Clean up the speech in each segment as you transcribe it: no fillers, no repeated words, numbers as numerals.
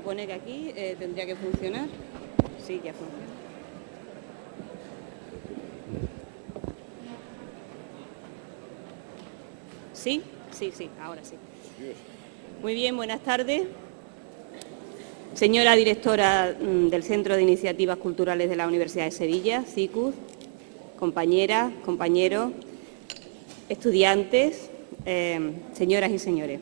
supone que aquí tendría que funcionar. Sí, ya funciona. ¿Sí? Sí, sí, ahora sí. Muy bien, buenas tardes. Señora directora del Centro de Iniciativas Culturales de la Universidad de Sevilla, CICUS, compañeras, compañeros, estudiantes, señoras y señores.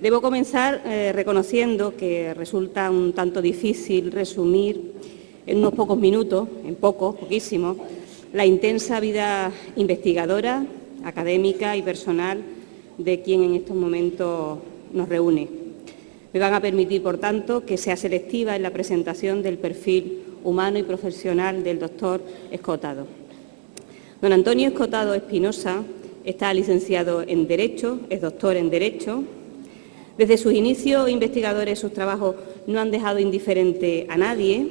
Debo comenzar reconociendo que resulta un tanto difícil resumir en unos pocos minutos, en pocos, poquísimos, la intensa vida investigadora, académica y personal de quien en estos momentos nos reúne. Me van a permitir, por tanto, que sea selectiva en la presentación del perfil humano y profesional del doctor Escotado. Don Antonio Escotado Espinosa está licenciado en Derecho, es doctor en Derecho. Desde sus inicios investigadores, sus trabajos no han dejado indiferente a nadie.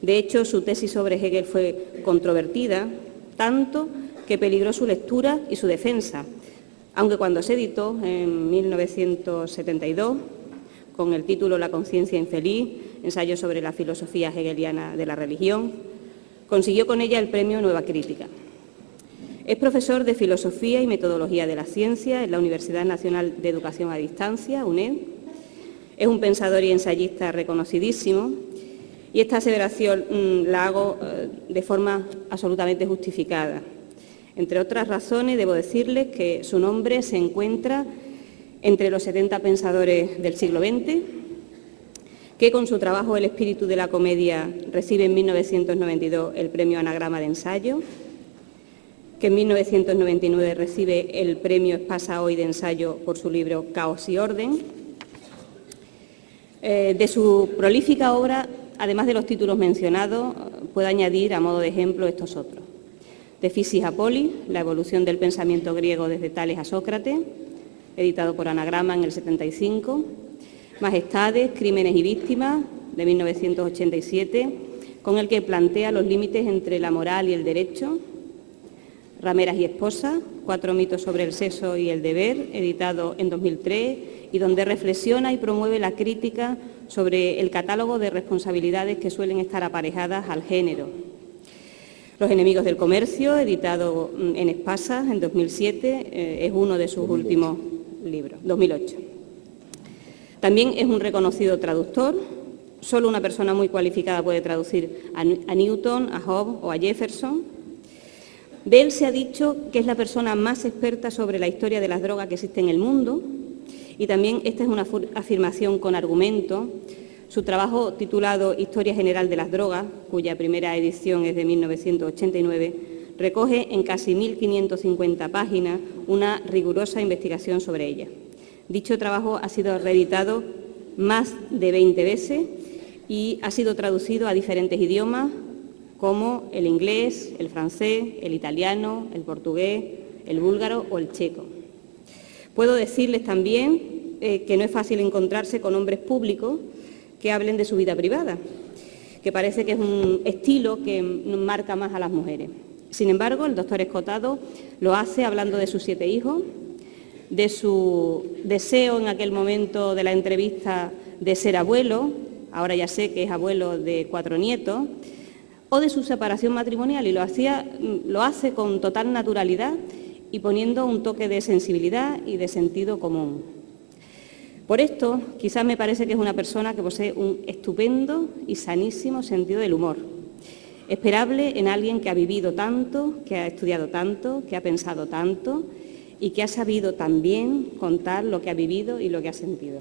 De hecho, su tesis sobre Hegel fue controvertida, tanto que peligró su lectura y su defensa, aunque cuando se editó en 1972, con el título La conciencia infeliz, ensayo sobre la filosofía hegeliana de la religión, consiguió con ella el premio Nueva Crítica. Es profesor de Filosofía y Metodología de la Ciencia en la Universidad Nacional de Educación a Distancia, UNED. Es un pensador y ensayista reconocidísimo y esta aseveración la hago de forma absolutamente justificada. Entre otras razones, debo decirles que su nombre se encuentra entre los 70 pensadores del siglo XX, que con su trabajo El espíritu de la comedia recibe en 1992 el premio Anagrama de Ensayo, que en 1999 recibe el premio Espasa Hoy de Ensayo por su libro Caos y Orden. De su prolífica obra, además de los títulos mencionados, puedo añadir a modo de ejemplo estos otros. De Fisis a Polis, la evolución del pensamiento griego desde Tales a Sócrates, editado por Anagrama en el 75. Majestades, Crímenes y Víctimas, de 1987, con el que plantea los límites entre la moral y el derecho. Rameras y Esposas, 4 mitos sobre el sexo y el deber, editado en 2003, y donde reflexiona y promueve la crítica sobre el catálogo de responsabilidades que suelen estar aparejadas al género. Los enemigos del comercio, editado en Espasa en 2007, es uno de sus últimos libros, 2008. También es un reconocido traductor. Solo una persona muy cualificada puede traducir a Newton, a Hobbes o a Jefferson. De él se ha dicho que es la persona más experta sobre la historia de las drogas que existe en el mundo, y también esta es una afirmación con argumento. Su trabajo titulado Historia General de las Drogas, cuya primera edición es de 1989, recoge en casi 1.550 páginas una rigurosa investigación sobre ella. Dicho trabajo ha sido reeditado más de 20 veces y ha sido traducido a diferentes idiomas, como el inglés, el francés, el italiano, el portugués, el búlgaro o el checo. Puedo decirles también que no es fácil encontrarse con hombres públicos que hablen de su vida privada, que parece que es un estilo que marca más a las mujeres. Sin embargo, el doctor Escotado lo hace hablando de sus 7 hijos, de su deseo en aquel momento de la entrevista de ser abuelo, ahora ya sé que es abuelo de 4 nietos, o de su separación matrimonial, y lo hace con total naturalidad y poniendo un toque de sensibilidad y de sentido común. Por esto, quizás me parece que es una persona que posee un estupendo y sanísimo sentido del humor, esperable en alguien que ha vivido tanto, que ha estudiado tanto, que ha pensado tanto y que ha sabido también contar lo que ha vivido y lo que ha sentido.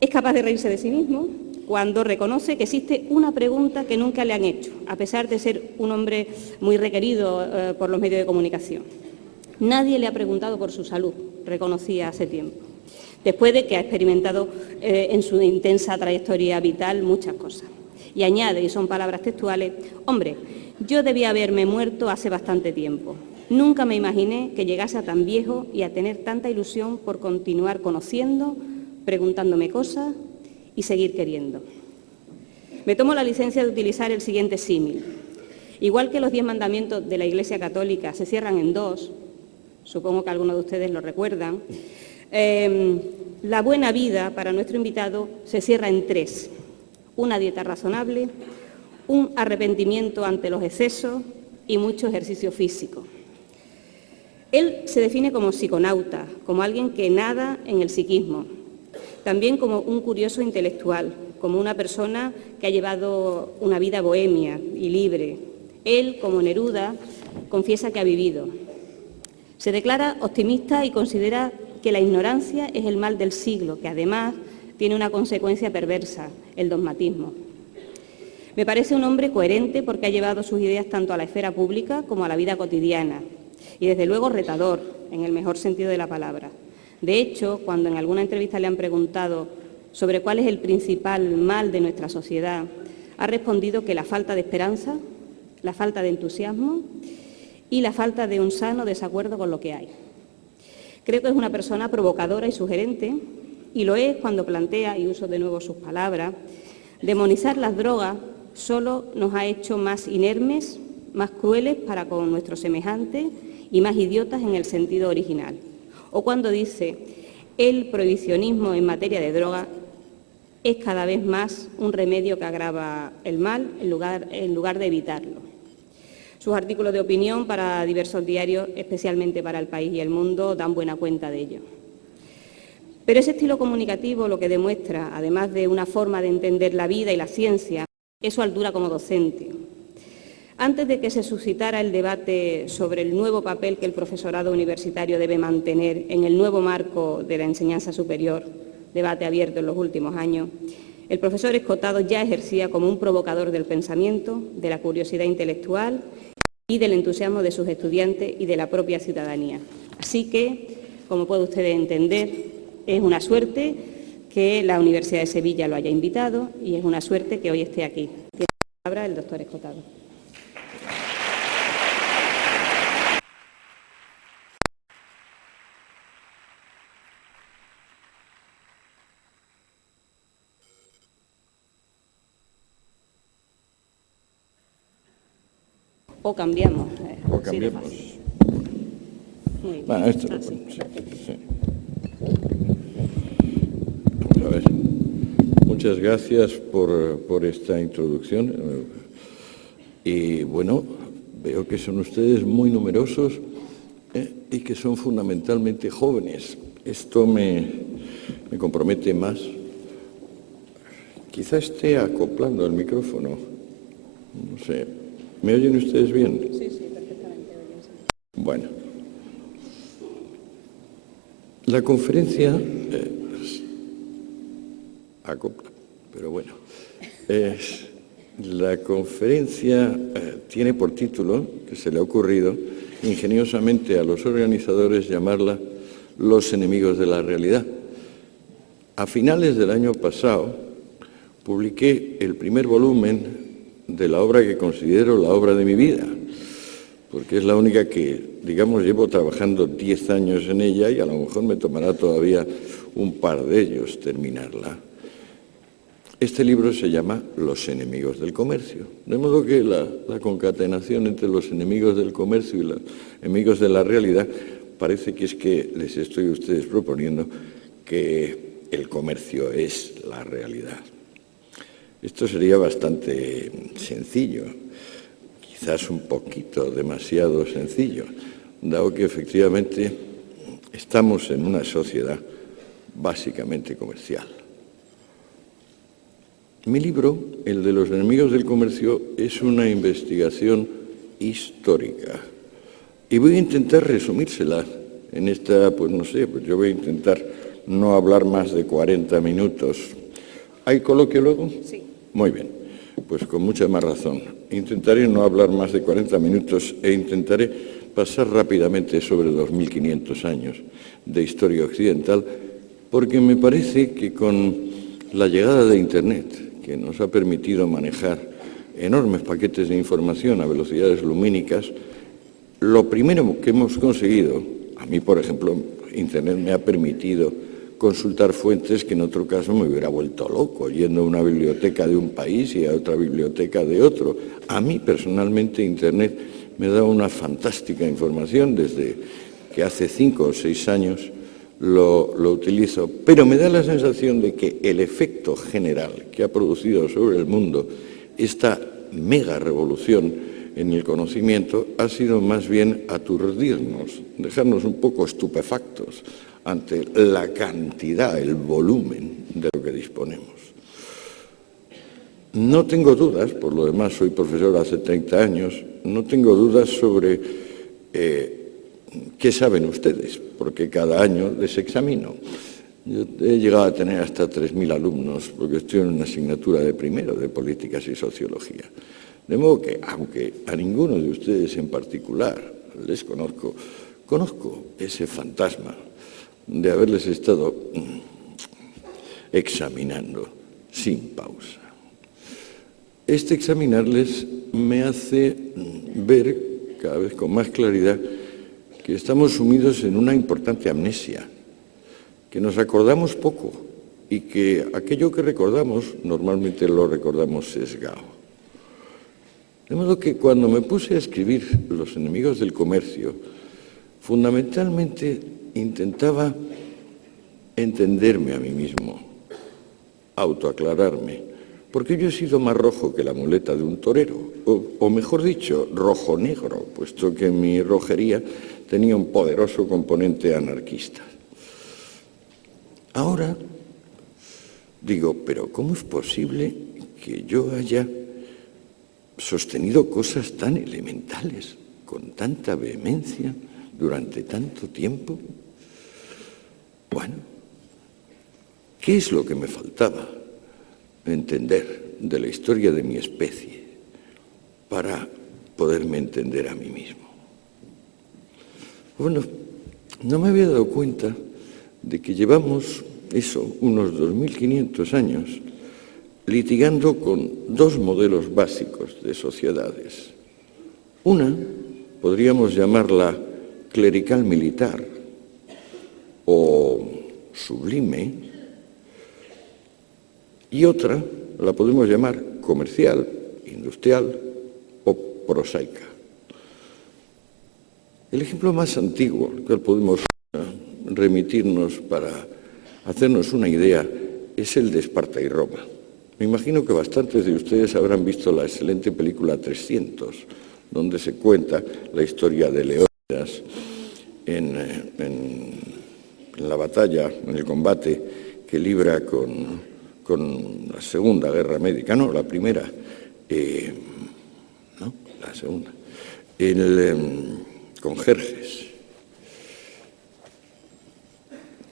Es capaz de reírse de sí mismo cuando reconoce que existe una pregunta que nunca le han hecho, a pesar de ser un hombre muy requerido por los medios de comunicación. Nadie le ha preguntado por su salud, reconocía hace tiempo, después de que ha experimentado en su intensa trayectoria vital muchas cosas. Y añade, y son palabras textuales, «Hombre, yo debía haberme muerto hace bastante tiempo. Nunca me imaginé que llegase a tan viejo y a tener tanta ilusión por continuar conociendo, preguntándome cosas y seguir queriendo». Me tomo la licencia de utilizar el siguiente símil. Igual que los 10 mandamientos de la Iglesia Católica se cierran en 2, supongo que algunos de ustedes lo recuerdan, La buena vida para nuestro invitado se cierra en 3: una dieta razonable, un arrepentimiento ante los excesos y mucho ejercicio físico. Él se define como psiconauta, como alguien que nada en el psiquismo, también como un curioso intelectual, como una persona que ha llevado una vida bohemia y libre. Él, como Neruda, confiesa que ha vivido. Se declara optimista y considera que la ignorancia es el mal del siglo, que además tiene una consecuencia perversa, el dogmatismo. Me parece un hombre coherente porque ha llevado sus ideas tanto a la esfera pública como a la vida cotidiana y, desde luego, retador, en el mejor sentido de la palabra. De hecho, cuando en alguna entrevista le han preguntado sobre cuál es el principal mal de nuestra sociedad, ha respondido que la falta de esperanza, la falta de entusiasmo y la falta de un sano desacuerdo con lo que hay. Creo que es una persona provocadora y sugerente, y lo es cuando plantea, y uso de nuevo sus palabras, demonizar las drogas solo nos ha hecho más inermes, más crueles para con nuestros semejantes y más idiotas en el sentido original. O cuando dice, el prohibicionismo en materia de droga es cada vez más un remedio que agrava el mal en lugar de evitarlo. Sus artículos de opinión para diversos diarios, especialmente para El País y El Mundo, dan buena cuenta de ello. Pero ese estilo comunicativo lo que demuestra, además de una forma de entender la vida y la ciencia, es su altura como docente. Antes de que se suscitara el debate sobre el nuevo papel que el profesorado universitario debe mantener en el nuevo marco de la enseñanza superior, debate abierto en los últimos años, el profesor Escotado ya ejercía como un provocador del pensamiento, de la curiosidad intelectual y del entusiasmo de sus estudiantes y de la propia ciudadanía. Así que, como pueden ustedes entender, es una suerte que la Universidad de Sevilla lo haya invitado y es una suerte que hoy esté aquí. Tiene la palabra el doctor Escotado. O cambiamos. O cambiamos. Muy bien. Bueno, esto lo Sí. ponemos, sí. Vamos a ver. Muchas gracias por esta introducción. Y bueno, veo que son ustedes muy numerosos y que son fundamentalmente jóvenes. Esto me compromete más. Quizá esté acoplando el micrófono. No sé. ¿Me oyen ustedes bien? Sí, perfectamente. Bueno. La conferencia acopla, pero bueno. La conferencia tiene por título, que se le ha ocurrido ingeniosamente a los organizadores, llamarla Los enemigos de la realidad. A finales del año pasado publiqué el primer volumen de la obra que considero la obra de mi vida, porque es la única que, digamos, llevo trabajando 10 años en ella y a lo mejor me tomará todavía un par de ellos terminarla. Este libro se llama Los enemigos del comercio, de modo que la concatenación entre los enemigos del comercio y los enemigos de la realidad parece que es que les estoy a ustedes proponiendo que el comercio es la realidad. Esto sería bastante sencillo, quizás un poquito demasiado sencillo, dado que efectivamente estamos en una sociedad básicamente comercial. Mi libro, el de los enemigos del comercio, es una investigación histórica y voy a intentar resumírsela en esta, pues no sé, pues yo voy a intentar no hablar más de 40 minutos. ¿Hay coloquio luego? Sí. Muy bien, pues con mucha más razón. Intentaré no hablar más de 40 minutos e intentaré pasar rápidamente sobre 2.500 años de historia occidental, porque me parece que con la llegada de Internet, que nos ha permitido manejar enormes paquetes de información a velocidades lumínicas, lo primero que hemos conseguido, a mí por ejemplo, Internet me ha permitido consultar fuentes que en otro caso me hubiera vuelto loco, yendo a una biblioteca de un país y a otra biblioteca de otro. A mí personalmente Internet me da una fantástica información desde que hace 5 o 6 años lo utilizo, pero me da la sensación de que el efecto general que ha producido sobre el mundo esta mega revolución en el conocimiento ha sido más bien aturdirnos, dejarnos un poco estupefactos ante la cantidad, el volumen de lo que disponemos. No tengo dudas, por lo demás soy profesor hace 30 años, no tengo dudas sobre qué saben ustedes, porque cada año les examino. Yo he llegado a tener hasta 3.000 alumnos, porque estoy en una asignatura de primero de Políticas y Sociología. De modo que, aunque a ninguno de ustedes en particular les conozco ese fantasma de haberles estado examinando sin pausa. Este examinarles me hace ver cada vez con más claridad que estamos sumidos en una importante amnesia, que nos acordamos poco y que aquello que recordamos normalmente lo recordamos sesgado. De modo que cuando me puse a escribir Los enemigos del comercio, fundamentalmente intentaba entenderme a mí mismo, autoaclararme, porque yo he sido más rojo que la muleta de un torero, o mejor dicho, rojo-negro, puesto que mi rojería tenía un poderoso componente anarquista. Ahora digo, pero ¿cómo es posible que yo haya sostenido cosas tan elementales, con tanta vehemencia, durante tanto tiempo? Bueno, ¿qué es lo que me faltaba entender de la historia de mi especie para poderme entender a mí mismo? Bueno, no me había dado cuenta de que llevamos unos 2.500 años litigando con dos modelos básicos de sociedades. Una podríamos llamarla clerical militar o sublime, y otra la podemos llamar comercial, industrial o prosaica. El ejemplo más antiguo al cual podemos remitirnos para hacernos una idea es el de Esparta y Roma. Me imagino que bastantes de ustedes habrán visto la excelente película 300, donde se cuenta la historia de Leónidas en la batalla, en el combate que libra con la Segunda Guerra Médica, no, la primera, no, la segunda, con Jerjes.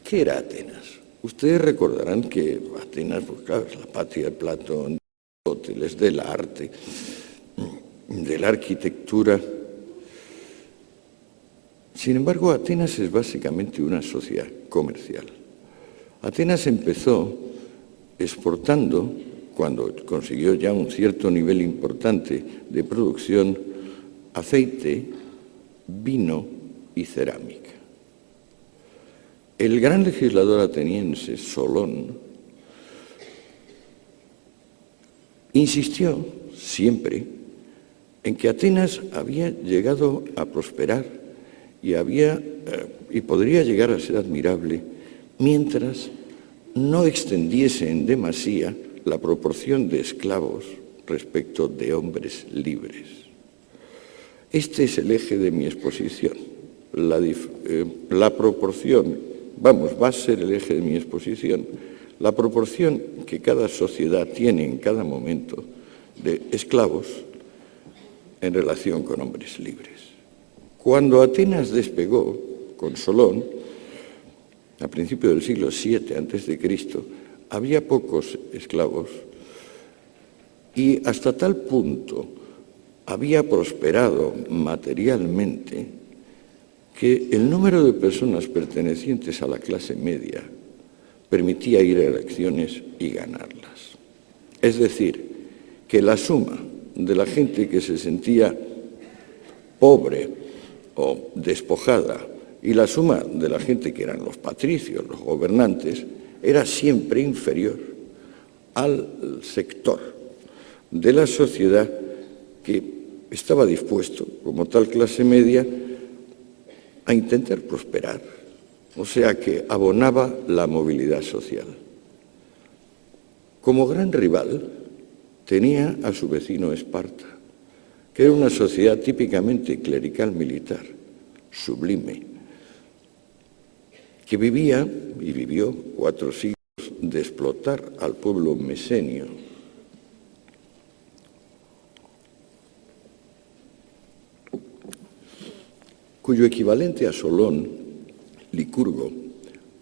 ¿Qué era Atenas? Ustedes recordarán que Atenas, pues claro, es la patria de Platón, de Aristóteles, del arte, de la arquitectura. Sin embargo, Atenas es básicamente una sociedad comercial. Atenas empezó exportando, cuando consiguió ya un cierto nivel importante de producción, aceite, vino y cerámica. El gran legislador ateniense, Solón, insistió siempre en que Atenas había llegado a prosperar y podría llegar a ser admirable mientras no extendiese en demasía la proporción de esclavos respecto de hombres libres. Este es el eje de mi exposición. La proporción, va a ser el eje de mi exposición, la proporción que cada sociedad tiene en cada momento de esclavos en relación con hombres libres. Cuando Atenas despegó con Solón, a principios del siglo VII a.C., había pocos esclavos y hasta tal punto había prosperado materialmente que el número de personas pertenecientes a la clase media permitía ir a elecciones y ganarlas. Es decir, que la suma de la gente que se sentía pobre o despojada y la suma de la gente que eran los patricios, los gobernantes, era siempre inferior al sector de la sociedad que estaba dispuesto, como tal clase media, a intentar prosperar o sea que abonaba la movilidad social. Como gran rival tenía a su vecino Esparta, que era una sociedad típicamente clerical militar, sublime, que vivía y vivió 4 siglos de explotar al pueblo mesenio, cuyo equivalente a Solón, Licurgo,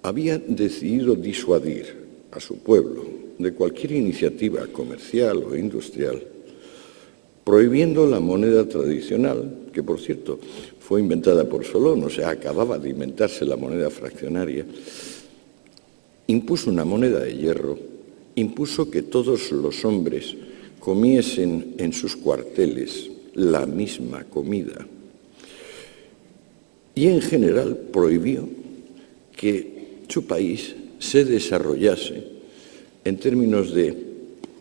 había decidido disuadir a su pueblo de cualquier iniciativa comercial o industrial, prohibiendo la moneda tradicional, que por cierto fue inventada por Solón, o sea, acababa de inventarse la moneda fraccionaria, impuso una moneda de hierro, impuso que todos los hombres comiesen en sus cuarteles la misma comida y en general prohibió que su país se desarrollase en términos de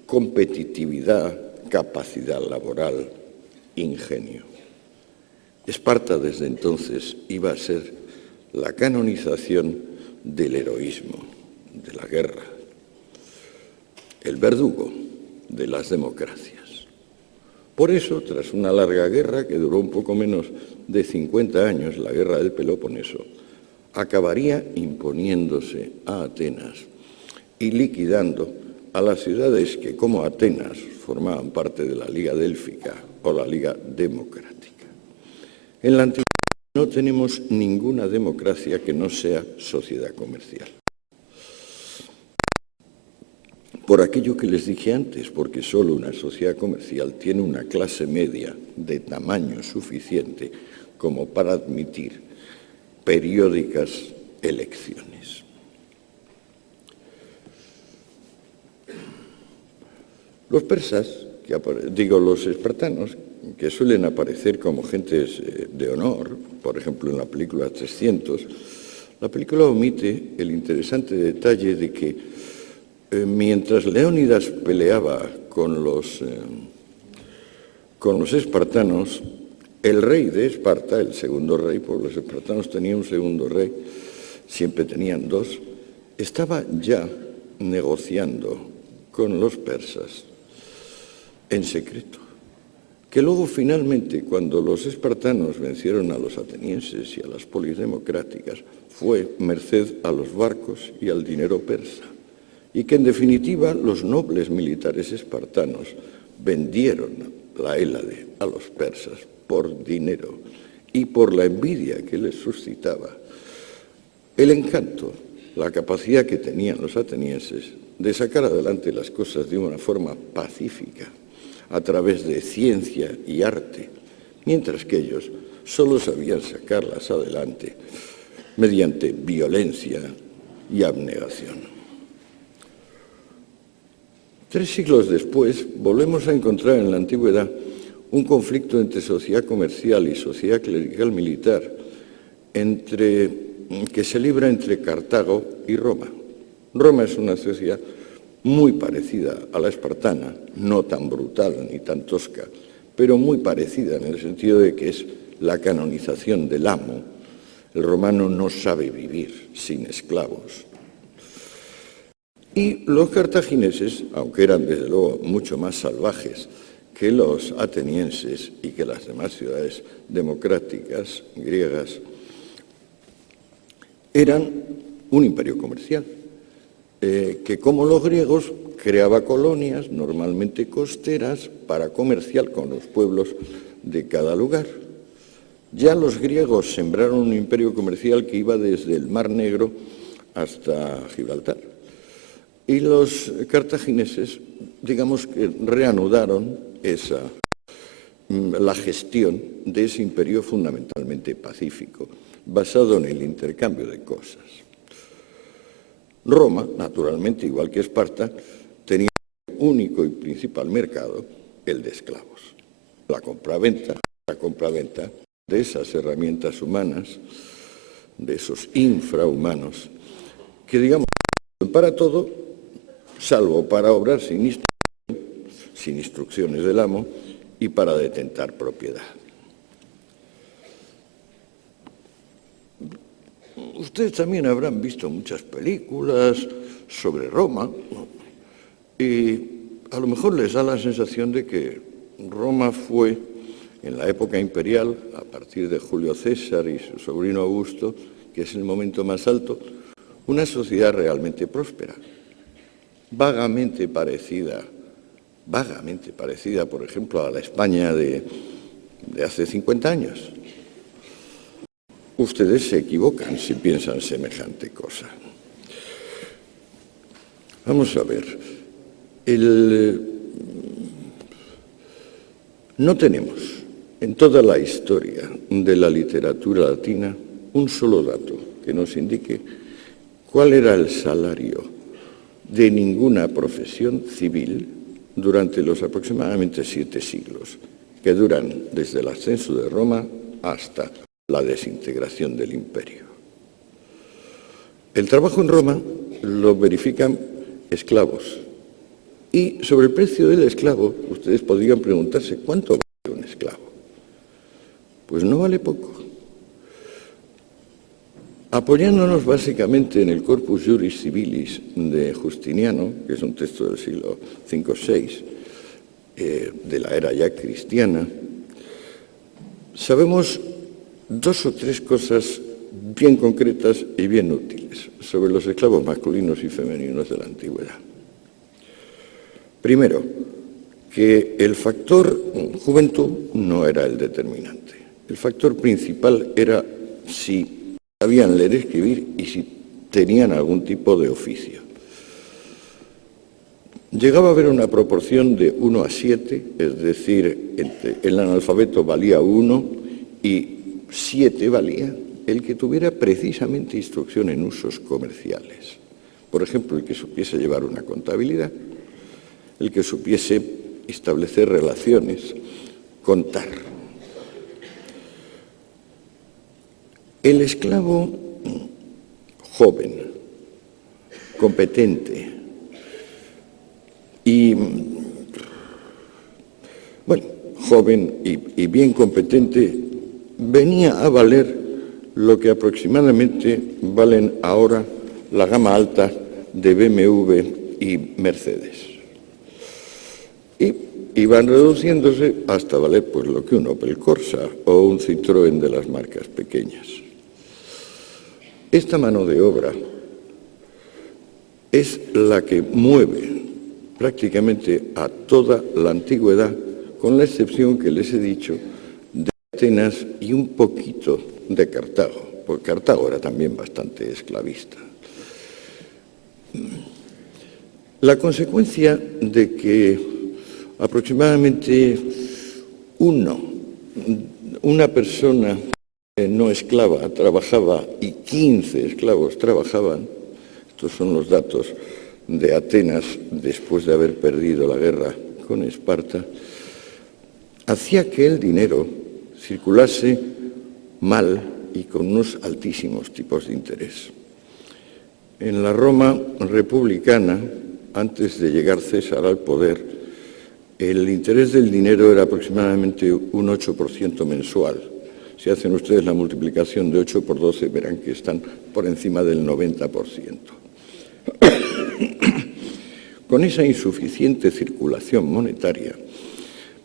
competitividad, capacidad laboral, ingenio. Esparta desde entonces iba a ser la canonización del heroísmo, de la guerra, el verdugo de las democracias. Por eso, tras una larga guerra que duró un poco menos de 50 años, la guerra del Peloponeso, acabaría imponiéndose a Atenas y liquidando a las ciudades que, como Atenas, formaban parte de la Liga Délfica o la Liga Democrática. En la antigüedad no tenemos ninguna democracia que no sea sociedad comercial. Por aquello que les dije antes, porque solo una sociedad comercial tiene una clase media de tamaño suficiente como para admitir periódicas elecciones. Los persas, los espartanos, que suelen aparecer como gentes de honor, por ejemplo en la película 300, la película omite el interesante detalle de que mientras Leónidas peleaba con los espartanos, el rey de Esparta, el segundo rey, porque los espartanos tenían un segundo rey, siempre tenían 2, estaba ya negociando con los persas en secreto, que luego finalmente, cuando los espartanos vencieron a los atenienses y a las polis democráticas, fue merced a los barcos y al dinero persa, y que en definitiva los nobles militares espartanos vendieron la Hélade a los persas por dinero y por la envidia que les suscitaba el encanto, la capacidad que tenían los atenienses de sacar adelante las cosas de una forma pacífica, a través de ciencia y arte, mientras que ellos solo sabían sacarlas adelante mediante violencia y abnegación. 3 siglos después, volvemos a encontrar en la antigüedad un conflicto entre sociedad comercial y sociedad clerical militar que se libra entre Cartago y Roma. Roma es una sociedad muy parecida a la espartana, no tan brutal ni tan tosca, pero muy parecida en el sentido de que es la canonización del amo. El romano no sabe vivir sin esclavos. Y los cartagineses, aunque eran desde luego mucho más salvajes que los atenienses y que las demás ciudades democráticas griegas, eran un imperio comercial, que como los griegos creaba colonias, normalmente costeras, para comerciar con los pueblos de cada lugar. Ya los griegos sembraron un imperio comercial que iba desde el Mar Negro hasta Gibraltar. Y los cartagineses, digamos que reanudaron la gestión de ese imperio fundamentalmente pacífico, basado en el intercambio de cosas. Roma, naturalmente, igual que Esparta, tenía un único y principal mercado, el de esclavos. La compraventa de esas herramientas humanas, de esos infrahumanos, que digamos para todo, salvo para obrar sin instrucciones del amo y para detentar propiedad. Ustedes también habrán visto muchas películas sobre Roma, ¿no? Y a lo mejor les da la sensación de que Roma fue, en la época imperial, a partir de Julio César y su sobrino Augusto, que es el momento más alto, una sociedad realmente próspera, vagamente parecida, por ejemplo, a la España de hace 50 años. Ustedes se equivocan si piensan semejante cosa. Vamos a ver. No tenemos en toda la historia de la literatura latina un solo dato que nos indique cuál era el salario de ninguna profesión civil durante los aproximadamente 7 siglos, que duran desde el ascenso de Roma hasta la desintegración del imperio. El trabajo en Roma lo verifican esclavos. Y sobre el precio del esclavo, ustedes podrían preguntarse, ¿cuánto vale un esclavo? Pues no vale poco. Apoyándonos básicamente en el Corpus Juris Civilis de Justiniano, que es un texto del siglo V-VI, de la era ya cristiana, sabemos 2 o 3 cosas bien concretas y bien útiles sobre los esclavos masculinos y femeninos de la antigüedad. Primero, que el factor juventud no era el determinante. El factor principal era si sabían leer y escribir y si tenían algún tipo de oficio. Llegaba a haber una proporción de 1 a 7, es decir, el analfabeto valía 1 y 7 valía el que tuviera precisamente instrucción en usos comerciales. Por ejemplo, el que supiese llevar una contabilidad, el que supiese establecer relaciones, contar. El esclavo joven, competente y, bueno, joven y bien competente, venía a valer lo que aproximadamente valen ahora la gama alta de BMW y Mercedes. Y iban reduciéndose hasta valer pues lo que un Opel Corsa o un Citroën de las marcas pequeñas. Esta mano de obra es la que mueve prácticamente a toda la antigüedad, con la excepción que les he dicho de Atenas y un poquito de Cartago, porque Cartago era también bastante esclavista. La consecuencia de que aproximadamente una persona no esclava trabajaba y 15 esclavos trabajaban, estos son los datos de Atenas después de haber perdido la guerra con Esparta, hacía que el dinero circulase mal y con unos altísimos tipos de interés. En la Roma republicana, antes de llegar César al poder, el interés del dinero era aproximadamente un 8% mensual. Si hacen ustedes la multiplicación de 8 por 12, verán que están por encima del 90%. Con esa insuficiente circulación monetaria,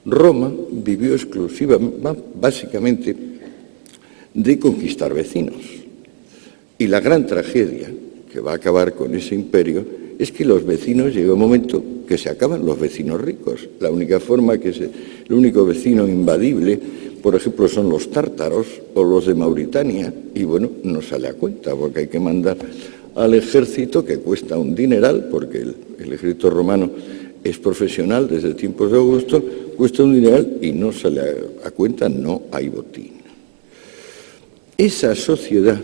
Roma vivió básicamente de conquistar vecinos. Y la gran tragedia que va a acabar con ese imperio es que los vecinos llega un momento que se acaban los vecinos ricos. La única forma el único vecino invadible, por ejemplo, son los tártaros o los de Mauritania. Y bueno, no sale a cuenta porque hay que mandar al ejército, que cuesta un dineral, porque el ejército romano es profesional desde tiempos de Augusto, cuesta un dineral y no sale a cuenta, no hay botín. Esa sociedad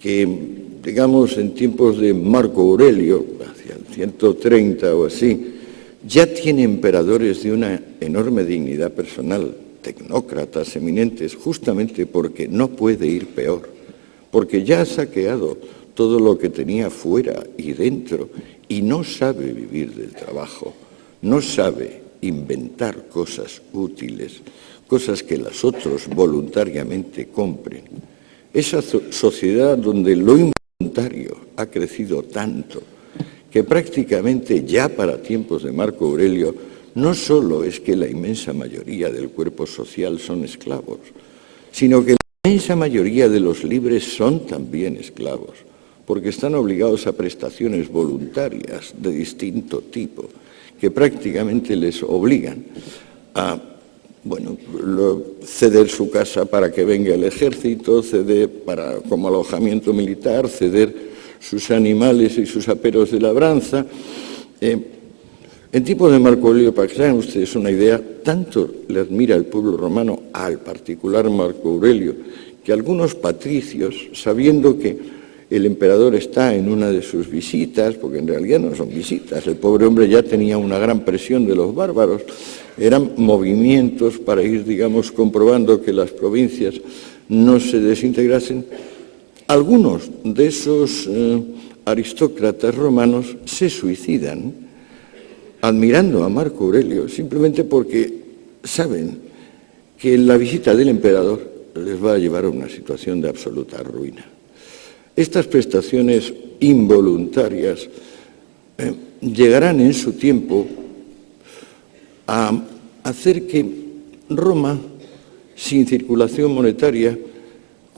que, digamos, en tiempos de Marco Aurelio, hacia el 130 o así, ya tiene emperadores de una enorme dignidad personal, tecnócratas eminentes, justamente porque no puede ir peor, porque ya ha saqueado todo lo que tenía fuera y dentro y no sabe vivir del trabajo, no sabe inventar cosas útiles, cosas que los otros voluntariamente compren. esa sociedad donde lo involuntario ha crecido tanto que prácticamente ya para tiempos de Marco Aurelio no solo es que la inmensa mayoría del cuerpo social son esclavos, sino que la inmensa mayoría de los libres son también esclavos, porque están obligados a prestaciones voluntarias de distinto tipo, que prácticamente les obligan a ceder su casa para que venga el ejército, ceder como alojamiento militar, ceder sus animales y sus aperos de labranza. En tiempos de Marco Aurelio, para que se hagan ustedes una idea, tanto le admira el pueblo romano al particular Marco Aurelio, que algunos patricios, sabiendo que el emperador está en una de sus visitas, porque en realidad no son visitas, el pobre hombre ya tenía una gran presión de los bárbaros, eran movimientos para ir, digamos, comprobando que las provincias no se desintegrasen. Algunos de esos aristócratas romanos se suicidan admirando a Marco Aurelio, simplemente porque saben que la visita del emperador les va a llevar a una situación de absoluta ruina. Estas prestaciones involuntarias llegarán en su tiempo a hacer que Roma, sin circulación monetaria,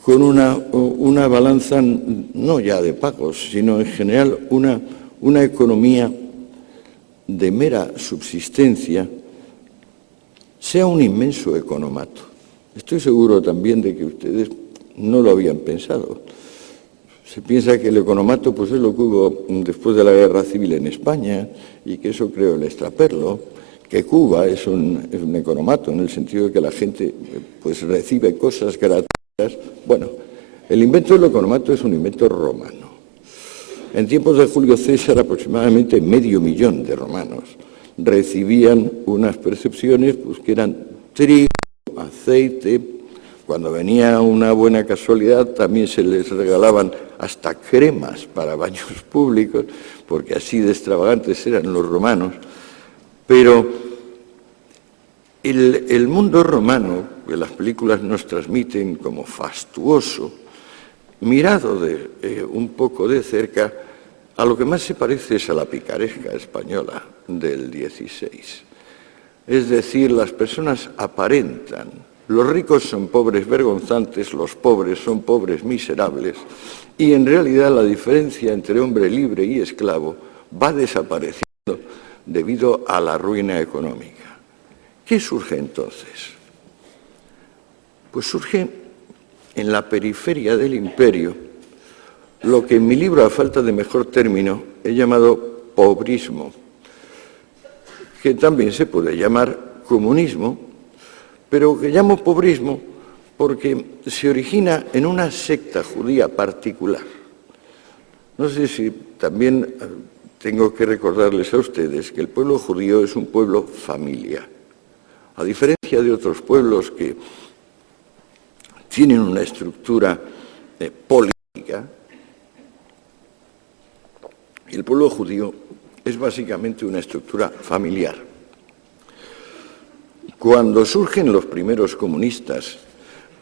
con una balanza no ya de pagos, sino en general una economía de mera subsistencia, sea un inmenso economato. Estoy seguro también de que ustedes no lo habían pensado. Se piensa que el economato pues, es lo que hubo después de la Guerra Civil en España y que eso creó el extraperlo, que Cuba es un economato en el sentido de que la gente pues, recibe cosas gratuitas. Bueno, el invento del economato es un invento romano. En tiempos de Julio César, aproximadamente 500.000 de romanos recibían unas percepciones pues, que eran trigo, aceite. Cuando venía una buena casualidad, también se les regalaban hasta cremas para baños públicos, porque así de extravagantes eran los romanos. Pero el mundo romano, que las películas nos transmiten como fastuoso, mirado un poco de cerca, a lo que más se parece es a la picaresca española del XVI. Es decir, las personas aparentan, los ricos son pobres vergonzantes, los pobres son pobres miserables, y en realidad la diferencia entre hombre libre y esclavo va desapareciendo debido a la ruina económica. ¿Qué surge entonces? Pues surge en la periferia del imperio lo que en mi libro, a falta de mejor término, he llamado pobrismo, que también se puede llamar comunismo, pero que llamo pobrismo porque se origina en una secta judía particular. No sé si también tengo que recordarles a ustedes que el pueblo judío es un pueblo familia. A diferencia de otros pueblos que tienen una estructura política, el pueblo judío es básicamente una estructura familiar. Cuando surgen los primeros comunistas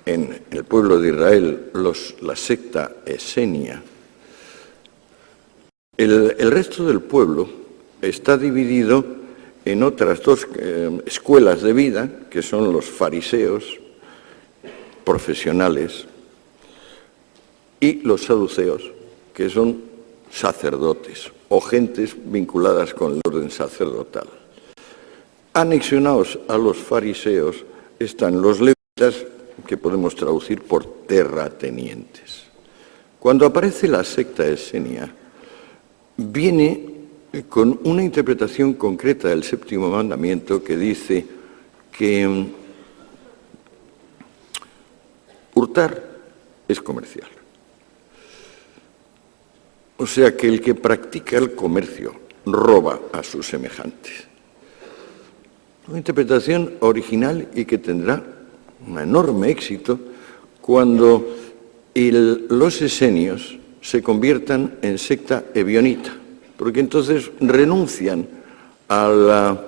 en el pueblo de Israel, la secta esenia, el resto del pueblo está dividido en otras dos escuelas de vida, que son los fariseos profesionales y los saduceos, que son sacerdotes o gentes vinculadas con el orden sacerdotal. Anexionados a los fariseos están los levitas, que podemos traducir por terratenientes. Cuando aparece la secta esenia, viene con una interpretación concreta del séptimo mandamiento que dice que hurtar es comercial. O sea que el que practica el comercio roba a sus semejantes. Una interpretación original y que tendrá un enorme éxito cuando los esenios se conviertan en secta ebionita, porque entonces renuncian a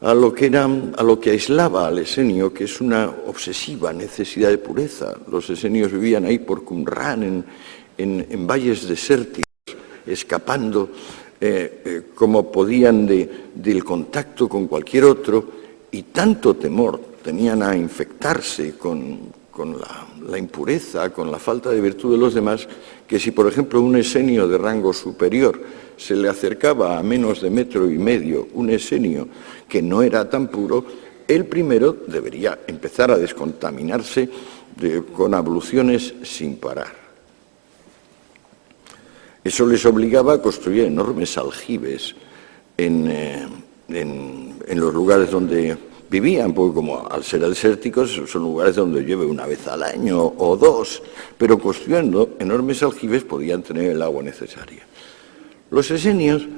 a lo que aislaba al esenio, que es una obsesiva necesidad de pureza. Los esenios vivían ahí por Qumran, en valles desérticos, escapando como podían del contacto con cualquier otro, y tanto temor tenían a infectarse con la impureza, con la falta de virtud de los demás, que si, por ejemplo, un esenio de rango superior se le acercaba a menos de 1,5 metros, un esenio que no era tan puro, el primero debería empezar a descontaminarse con abluciones sin parar. Eso les obligaba a construir enormes aljibes en los lugares donde vivían, porque como al ser desérticos son lugares donde llueve una vez al año o dos, pero construyendo enormes aljibes podían tener el agua necesaria. Los esenios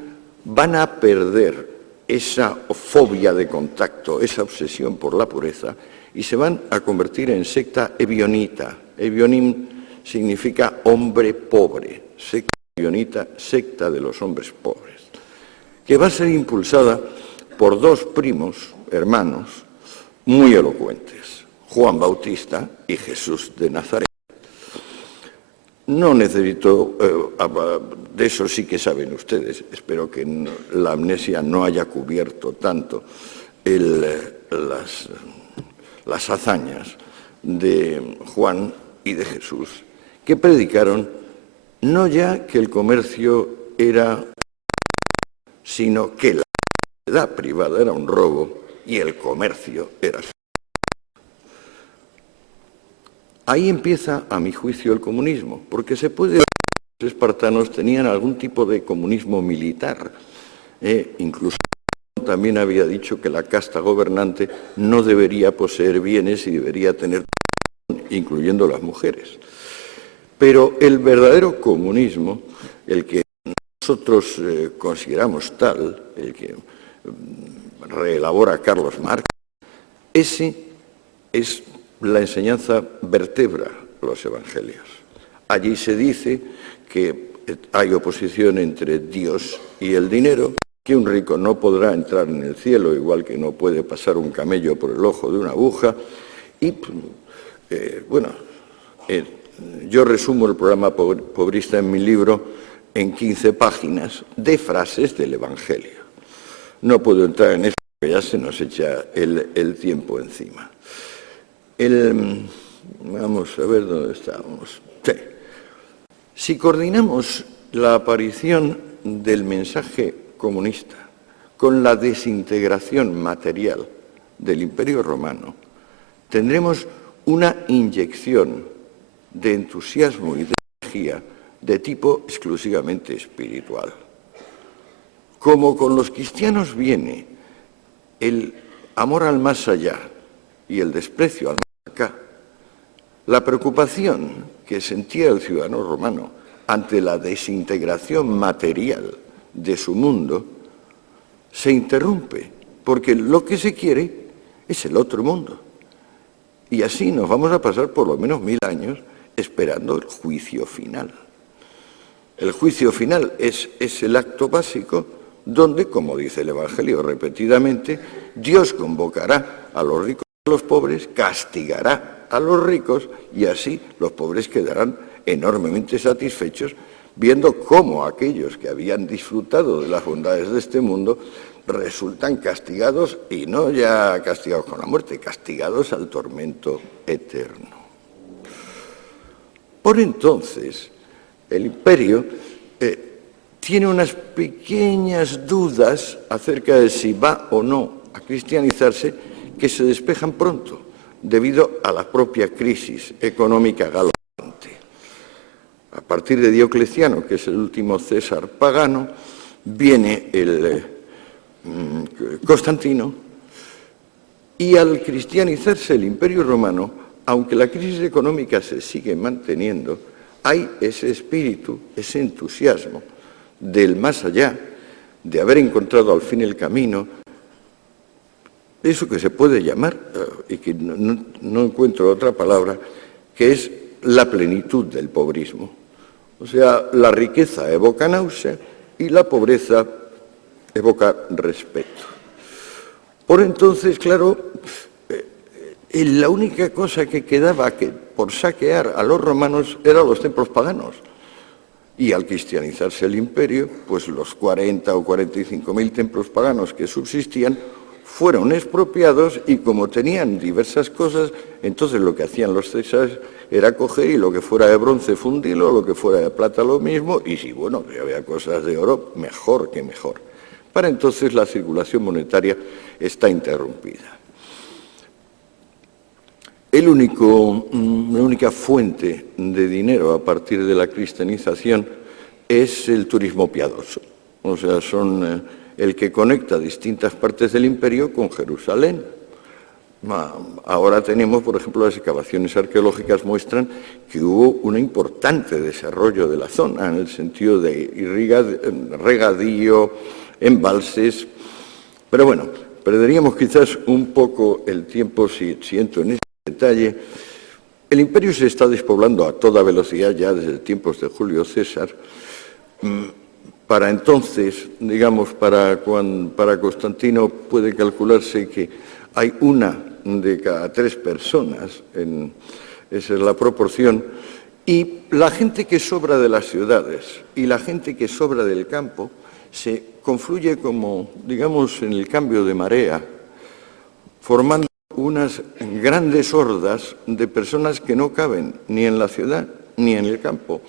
van a perder esa fobia de contacto, esa obsesión por la pureza, y se van a convertir en secta ebionita. Ebionim significa hombre pobre, secta ebionita, secta de los hombres pobres, que va a ser impulsada por dos primos hermanos muy elocuentes, Juan Bautista y Jesús de Nazaret. No necesito, de eso sí que saben ustedes, espero que la amnesia no haya cubierto tanto las hazañas de Juan y de Jesús, que predicaron no ya que el comercio era, sino que la propiedad privada era un robo y el comercio era. Ahí empieza, a mi juicio, el comunismo, porque se puede ver que los espartanos tenían algún tipo de comunismo militar. Incluso también había dicho que la casta gobernante no debería poseer bienes y debería tener, incluyendo las mujeres. Pero el verdadero comunismo, el que nosotros consideramos tal, el que reelabora Carlos Marx, ese es la enseñanza vertebra los evangelios. Allí se dice que hay oposición entre Dios y el dinero, que un rico no podrá entrar en el cielo, igual que no puede pasar un camello por el ojo de una aguja. Y, yo resumo el programa pobrista en mi libro en 15 páginas de frases del Evangelio. No puedo entrar en eso, porque ya se nos echa el tiempo encima. Vamos a ver dónde estábamos. Sí. Si coordinamos la aparición del mensaje comunista con la desintegración material del Imperio Romano, tendremos una inyección de entusiasmo y de energía de tipo exclusivamente espiritual. Como con los cristianos viene el amor al más allá y el desprecio al más acá, la preocupación que sentía el ciudadano romano ante la desintegración material de su mundo se interrumpe, porque lo que se quiere es el otro mundo. Y así nos vamos a pasar por lo menos 1000 años esperando el juicio final. El juicio final es el acto básico donde, como dice el Evangelio repetidamente, Dios convocará a los ricos y a los pobres, castigará a los ricos y así los pobres quedarán enormemente satisfechos viendo cómo aquellos que habían disfrutado de las bondades de este mundo resultan castigados, y no ya castigados con la muerte, castigados al tormento eterno. Por entonces, el imperio tiene unas pequeñas dudas acerca de si va o no a cristianizarse, que se despejan pronto, debido a la propia crisis económica galopante. A partir de Diocleciano, que es el último César pagano, viene el Constantino, y al cristianizarse el Imperio Romano, aunque la crisis económica se sigue manteniendo, hay ese espíritu, ese entusiasmo del más allá, de haber encontrado al fin el camino, eso que se puede llamar, y que no encuentro otra palabra, que es la plenitud del pobrismo. O sea, la riqueza evoca náusea y la pobreza evoca respeto. Por entonces, claro, la única cosa que quedaba por saquear a los romanos eran los templos paganos. Y al cristianizarse el imperio, pues los 40 o 45.000 templos paganos que subsistían fueron expropiados y como tenían diversas cosas, entonces lo que hacían los césares era coger y lo que fuera de bronce fundirlo, lo que fuera de plata lo mismo, y si bueno, si había cosas de oro, mejor que mejor. Para entonces la circulación monetaria está interrumpida. La única fuente de dinero a partir de la cristianización es el turismo piadoso. O sea, son el que conecta distintas partes del imperio con Jerusalén. Ahora tenemos, por ejemplo, las excavaciones arqueológicas muestran que hubo un importante desarrollo de la zona en el sentido de regadío, embalses. Pero bueno, perderíamos quizás un poco el tiempo si entro en detalle. El imperio se está despoblando a toda velocidad ya desde tiempos de Julio César. Para entonces, digamos, para Constantino puede calcularse que hay 1 de cada 3 personas, esa es la proporción, y la gente que sobra de las ciudades y la gente que sobra del campo se confluye como, digamos, en el cambio de marea, formando unas grandes hordas de personas que no caben ni en la ciudad ni en el campo.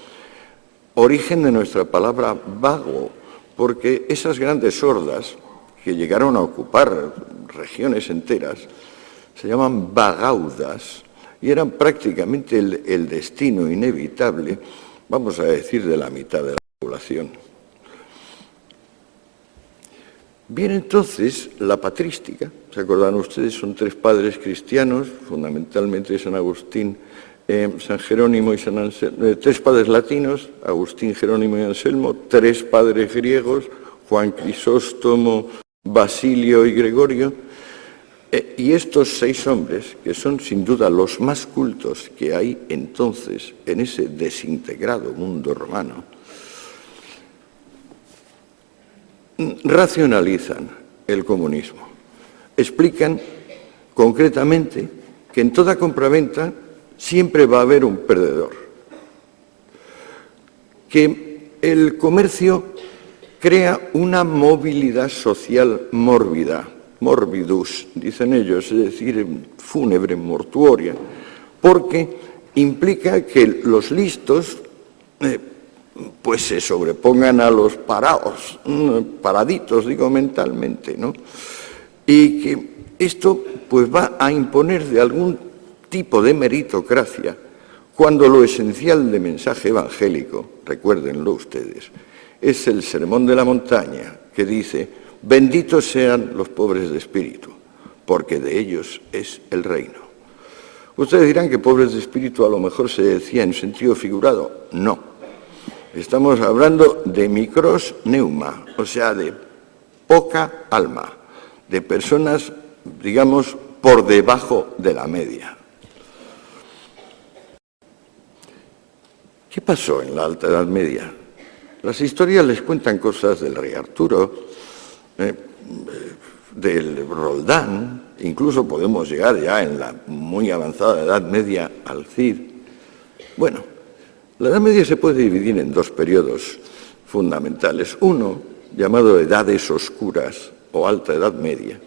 Origen de nuestra palabra vago, porque esas grandes hordas que llegaron a ocupar regiones enteras se llaman vagaudas y eran prácticamente el destino inevitable, vamos a decir, de la mitad de la población. Bien, entonces, la patrística, ¿se acordan ustedes? Son 3 padres cristianos, fundamentalmente San Agustín, San Jerónimo y San Anselmo, 3 padres latinos, Agustín, Jerónimo y Anselmo, 3 padres griegos, Juan Crisóstomo, Basilio y Gregorio, y estos 6 hombres, que son sin duda los más cultos que hay entonces en ese desintegrado mundo romano, racionalizan el comunismo. Explican concretamente que en toda compraventa siempre va a haber un perdedor, que el comercio crea una movilidad social mórbida, morbidus, dicen ellos, es decir, fúnebre, mortuoria, porque implica que los listos pues se sobrepongan a los parados, paraditos, digo mentalmente, ¿no? Y que esto pues va a imponer de algún tipo de meritocracia cuando lo esencial del mensaje evangélico, recuérdenlo ustedes, es el Sermón de la Montaña que dice: benditos sean los pobres de espíritu, porque de ellos es el reino. Ustedes dirán que pobres de espíritu a lo mejor se decía en sentido figurado. No. Estamos hablando de micros neuma, o sea, de poca alma, de personas, digamos, por debajo de la media. ¿Qué pasó en la Alta Edad Media? Las historias les cuentan cosas del rey Arturo, del Roldán, incluso podemos llegar ya en la muy avanzada Edad Media al Cid. Bueno, la Edad Media se puede dividir en 2 periodos fundamentales. Uno, llamado Edades Oscuras o Alta Edad Media,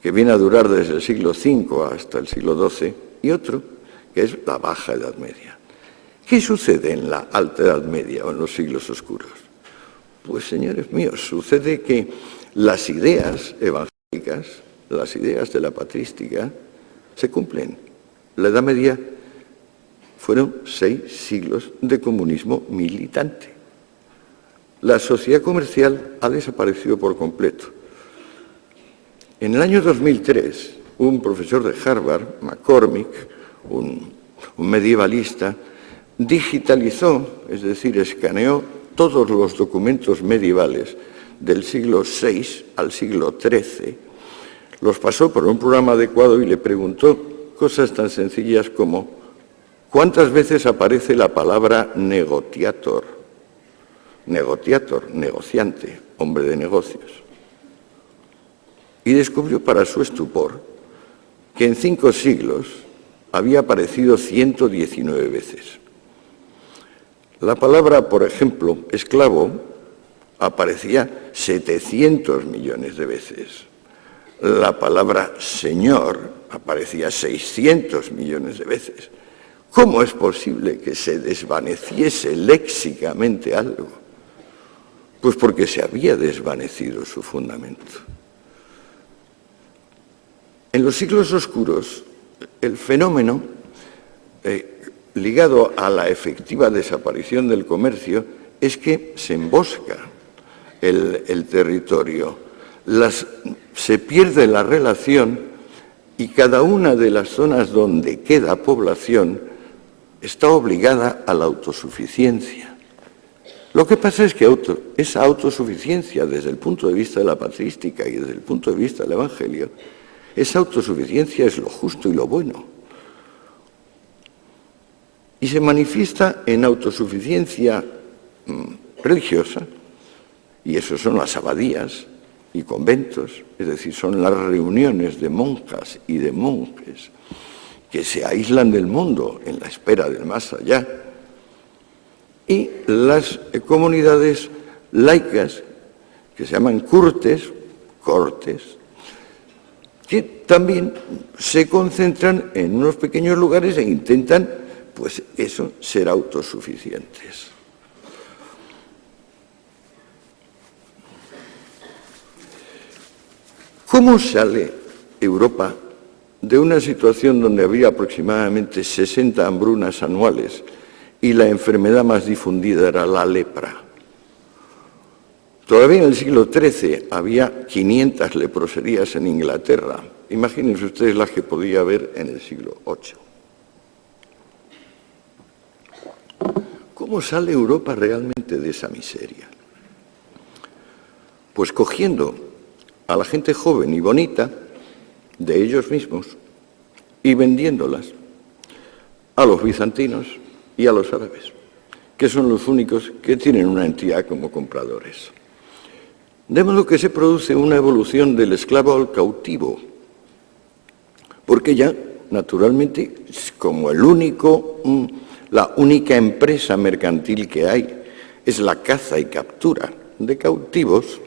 que viene a durar desde el siglo V hasta el siglo XII, y otro, que es la Baja Edad Media. ¿Qué sucede en la Alta Edad Media o en los siglos oscuros? Pues, señores míos, sucede que las ideas evangélicas, las ideas de la patrística, se cumplen. La Edad Media fueron 6 siglos de comunismo militante. La sociedad comercial ha desaparecido por completo. En el año 2003, un profesor de Harvard, McCormick, un medievalista, digitalizó, es decir, escaneó todos los documentos medievales del siglo VI al siglo XIII, los pasó por un programa adecuado y le preguntó cosas tan sencillas como: ¿cuántas veces aparece la palabra negotiator? Negotiator, negociante, hombre de negocios. y descubrió para su estupor que en 5 siglos había aparecido 119 veces. La palabra, por ejemplo, esclavo, aparecía 700 millones de veces. La palabra señor aparecía 600 millones de veces. ¿Cómo es posible que se desvaneciese léxicamente algo? Pues porque se había desvanecido su fundamento. En los siglos oscuros, el fenómeno ligado a la efectiva desaparición del comercio es que se embosca el territorio, se pierde la relación y cada una de las zonas donde queda población está obligada a la autosuficiencia. Lo que pasa es que esa autosuficiencia desde el punto de vista de la patrística y desde el punto de vista del Evangelio, esa autosuficiencia es lo justo y lo bueno. Y se manifiesta en autosuficiencia religiosa, y eso son las abadías y conventos, es decir, son las reuniones de monjas y de monjes que se aíslan del mundo en la espera del más allá, y las comunidades laicas que se llaman cortes, que también se concentran en unos pequeños lugares e intentan, pues eso, ser autosuficientes. ¿Cómo sale Europa de una situación donde había aproximadamente 60 hambrunas anuales y la enfermedad más difundida era la lepra? Todavía en el siglo XIII había 500 leproserías en Inglaterra. Imagínense ustedes las que podía haber en el siglo VIII. ¿Cómo sale Europa realmente de esa miseria? Pues cogiendo a la gente joven y bonita de ellos mismos y vendiéndolas a los bizantinos y a los árabes, que son los únicos que tienen una entidad como compradores. De modo que se produce una evolución del esclavo al cautivo, porque ya, naturalmente, como la única empresa mercantil que hay es la caza y captura de cautivos,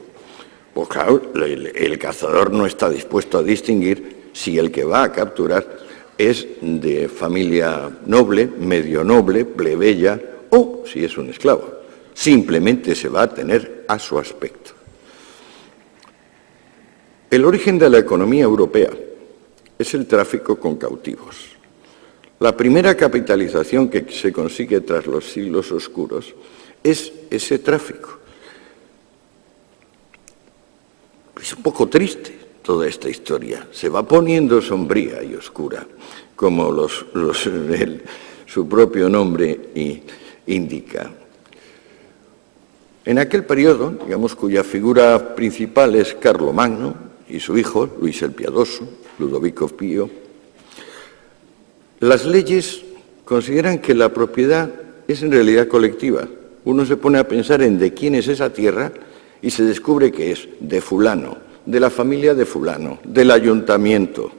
pues claro, el cazador no está dispuesto a distinguir si el que va a capturar es de familia noble, medio noble, plebeya o si es un esclavo. Simplemente se va a tener a su aspecto. El origen de la economía europea es el tráfico con cautivos. La primera capitalización que se consigue tras los siglos oscuros es ese tráfico. Es un poco triste toda esta historia. Se va poniendo sombría y oscura, como su propio nombre indica. En aquel periodo, digamos, cuya figura principal es Carlomagno y su hijo, Luis el Piadoso, Ludovico Pío, las leyes consideran que la propiedad es en realidad colectiva. Uno se pone a pensar en de quién es esa tierra y se descubre que es de fulano, de la familia de fulano, del ayuntamiento,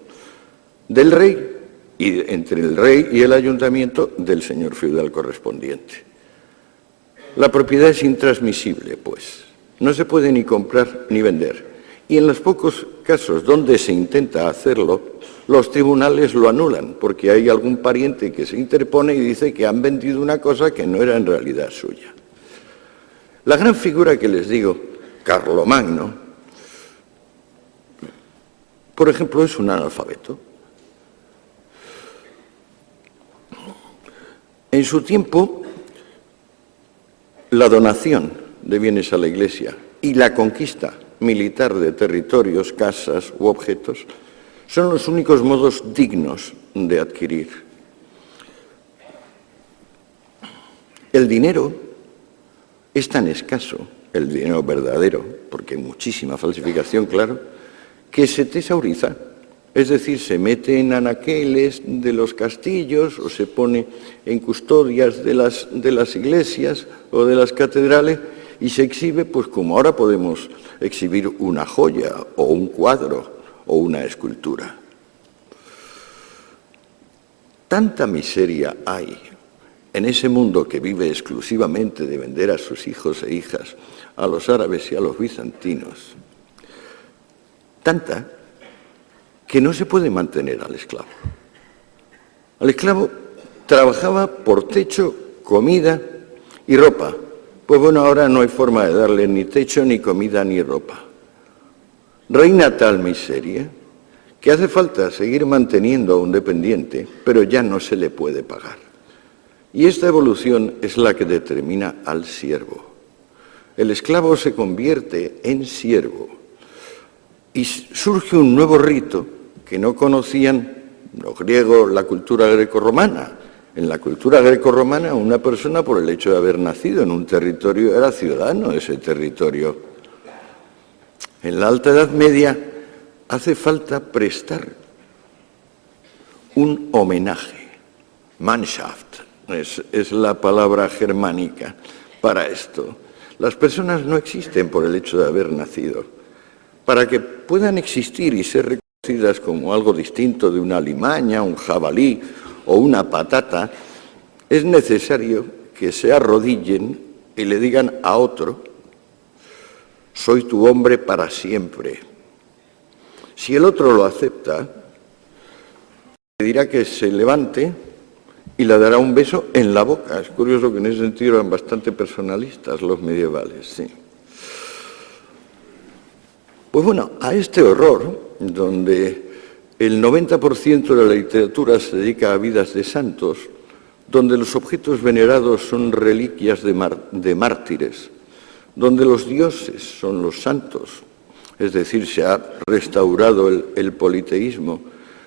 del rey, y entre el rey y el ayuntamiento del señor feudal correspondiente. La propiedad es intransmisible, pues. No se puede ni comprar ni vender. Y en los pocos casos donde se intenta hacerlo, los tribunales lo anulan, porque hay algún pariente que se interpone y dice que han vendido una cosa que no era en realidad suya. La gran figura que les digo, Carlomagno, por ejemplo, es un analfabeto. En su tiempo, la donación de bienes a la Iglesia y la conquista militar de territorios, casas u objetos son los únicos modos dignos de adquirir. El dinero es tan escaso, el dinero verdadero, porque hay muchísima falsificación, claro, que se tesauriza, es decir, se mete en anaqueles de los castillos o se pone en custodias de las iglesias o de las catedrales y se exhibe pues como ahora podemos exhibir una joya o un cuadro o una escultura. Tanta miseria hay en ese mundo que vive exclusivamente de vender a sus hijos e hijas a los árabes y a los bizantinos, tanta que no se puede mantener al esclavo. Al esclavo trabajaba por techo, comida y ropa. Pues bueno, ahora no hay forma de darle ni techo, ni comida, ni ropa. Reina tal miseria que hace falta seguir manteniendo a un dependiente, pero ya no se le puede pagar. Y esta evolución es la que determina al siervo. El esclavo se convierte en siervo y surge un nuevo rito que no conocían los griegos, la cultura grecorromana. En la cultura grecorromana, una persona, por el hecho de haber nacido en un territorio, era ciudadano de ese territorio. En la Alta Edad Media hace falta prestar un homenaje. Mannschaft es la palabra germánica para esto. Las personas no existen por el hecho de haber nacido. Para que puedan existir y ser reconocidas como algo distinto de una alimaña, un jabalí o una patata, es necesario que se arrodillen y le digan a otro: soy tu hombre para siempre. Si el otro lo acepta, le dirá que se levante y le dará un beso en la boca. Es curioso que en ese sentido eran bastante personalistas los medievales, sí. Pues bueno, a este horror, donde el 90% de la literatura se dedica a vidas de santos, donde los objetos venerados son reliquias de mártires, donde los dioses son los santos, es decir, se ha restaurado el politeísmo,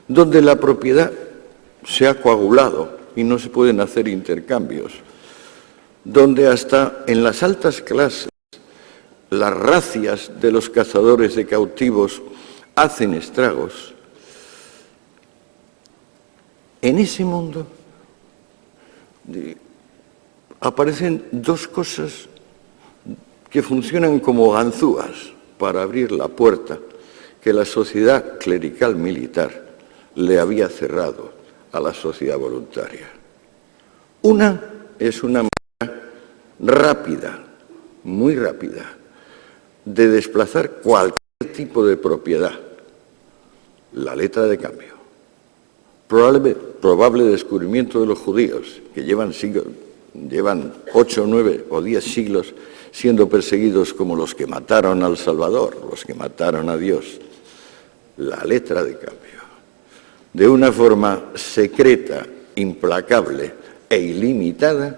donde la propiedad se ha coagulado y no se pueden hacer intercambios, donde hasta en las altas clases las racias de los cazadores de cautivos hacen estragos. En ese mundo aparecen dos cosas que funcionan como ganzúas para abrir la puerta que la sociedad clerical militar le había cerrado a la sociedad voluntaria. Una es una manera rápida, muy rápida, de desplazar cualquier tipo de propiedad: la letra de cambio. Probable descubrimiento de los judíos, que llevan 8, 9 o 10 siglos siendo perseguidos como los que mataron al Salvador, los que mataron a Dios. La letra de cambio. De una forma secreta, implacable e ilimitada,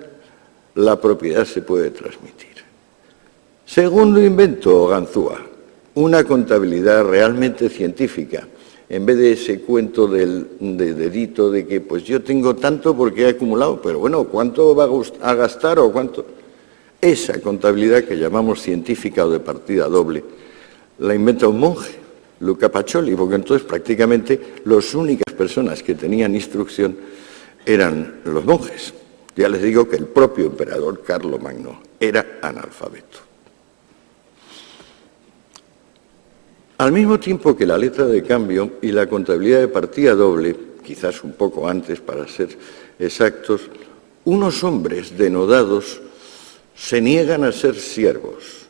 la propiedad se puede transmitir. Segundo invento o ganzúa, una contabilidad realmente científica, en vez de ese cuento de dedito de que pues yo tengo tanto porque he acumulado, pero bueno, ¿cuánto va a gastar o cuánto? Esa contabilidad que llamamos científica o de partida doble, la inventa un monje, Luca Pacioli, porque entonces prácticamente las únicas personas que tenían instrucción eran los monjes. Ya les digo que el propio emperador Carlomagno era analfabeto. Al mismo tiempo que la letra de cambio y la contabilidad de partida doble, quizás un poco antes para ser exactos, unos hombres denodados se niegan a ser siervos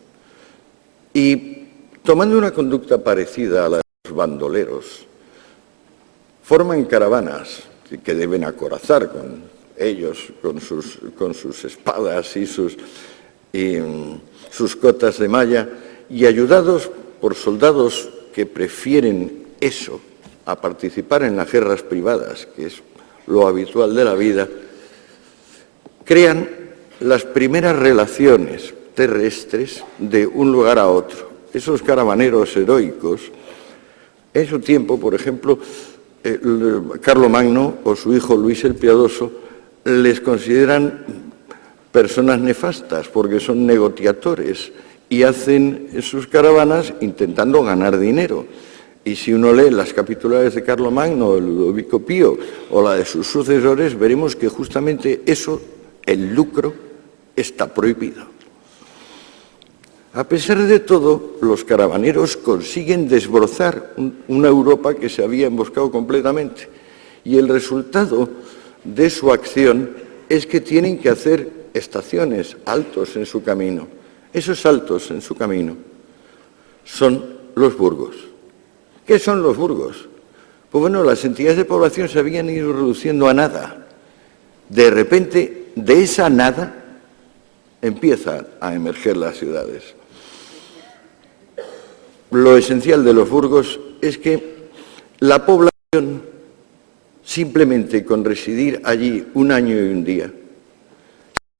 y, tomando una conducta parecida a la de los bandoleros, forman caravanas que deben acorazar con ellos, con sus espadas y sus cotas de malla, y ayudados por soldados que prefieren eso a participar en las guerras privadas, que es lo habitual de la vida, crean las primeras relaciones terrestres de un lugar a otro. Esos caravaneros heroicos, en su tiempo, por ejemplo, Carlomagno o su hijo Luis el Piadoso les consideran personas nefastas porque son negociadores y hacen sus caravanas intentando ganar dinero. Y si uno lee las capitulares de Carlomagno, de Ludovico Pío o la de sus sucesores, veremos que justamente eso, el lucro, está prohibido. A pesar de todo, los caravaneros consiguen desbrozar una Europa que se había emboscado completamente. Y el resultado de su acción es que tienen que hacer estaciones, altos en su camino. Esos altos en su camino son los burgos. ¿Qué son los burgos? Pues bueno, las entidades de población se habían ido reduciendo a nada. De repente, de esa nada, empiezan a emerger las ciudades. Lo esencial de los burgos es que la población, simplemente con residir allí un año y un día,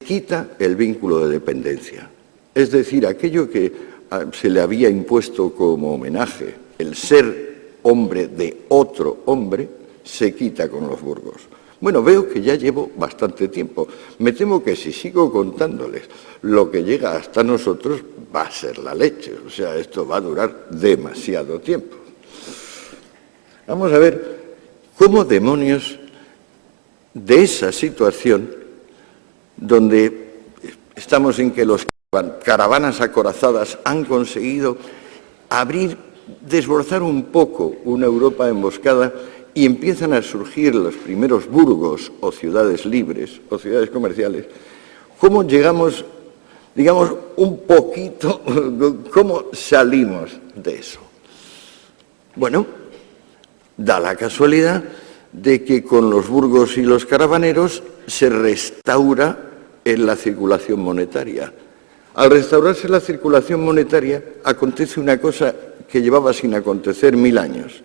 quita el vínculo de dependencia. Es decir, aquello que se le había impuesto como homenaje, el ser hombre de otro hombre, se quita con los burgos. Bueno, veo que ya llevo bastante tiempo. Me temo que si sigo contándoles lo que llega hasta nosotros, va a ser la leche. O sea, esto va a durar demasiado tiempo. Vamos a ver cómo demonios de esa situación, donde estamos en que los caravanas acorazadas han conseguido desbrozar un poco una Europa emboscada, y empiezan a surgir los primeros burgos o ciudades libres o ciudades comerciales, ¿cómo llegamos, digamos, un poquito, cómo salimos de eso? Bueno, da la casualidad de que con los burgos y los caravaneros se restaura la circulación monetaria. Al restaurarse la circulación monetaria, acontece una cosa que llevaba sin acontecer 1000 años,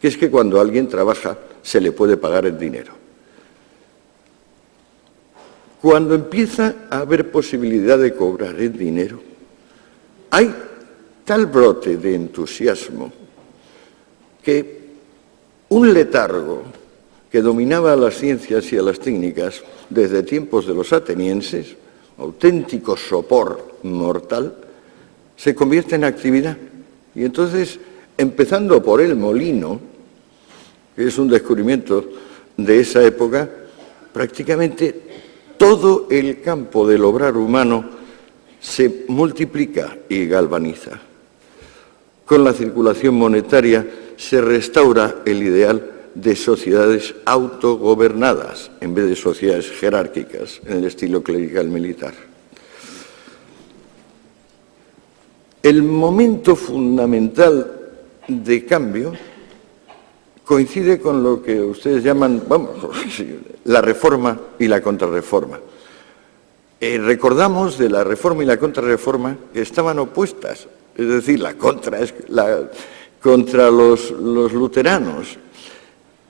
que es que cuando alguien trabaja se le puede pagar en dinero. Cuando empieza a haber posibilidad de cobrar en dinero, hay tal brote de entusiasmo que un letargo que dominaba a las ciencias y a las técnicas desde tiempos de los atenienses, auténtico sopor mortal, se convierte en actividad. Y entonces, empezando por el molino, que es un descubrimiento de esa época, prácticamente todo el campo del obrar humano se multiplica y galvaniza. Con la circulación monetaria se restaura el ideal de sociedades autogobernadas en vez de sociedades jerárquicas en el estilo clerical militar. El momento fundamental de cambio coincide con lo que ustedes llaman, la reforma y la contrarreforma. Recordamos de la reforma y la contrarreforma que estaban opuestas, es decir, la contra es contra los luteranos,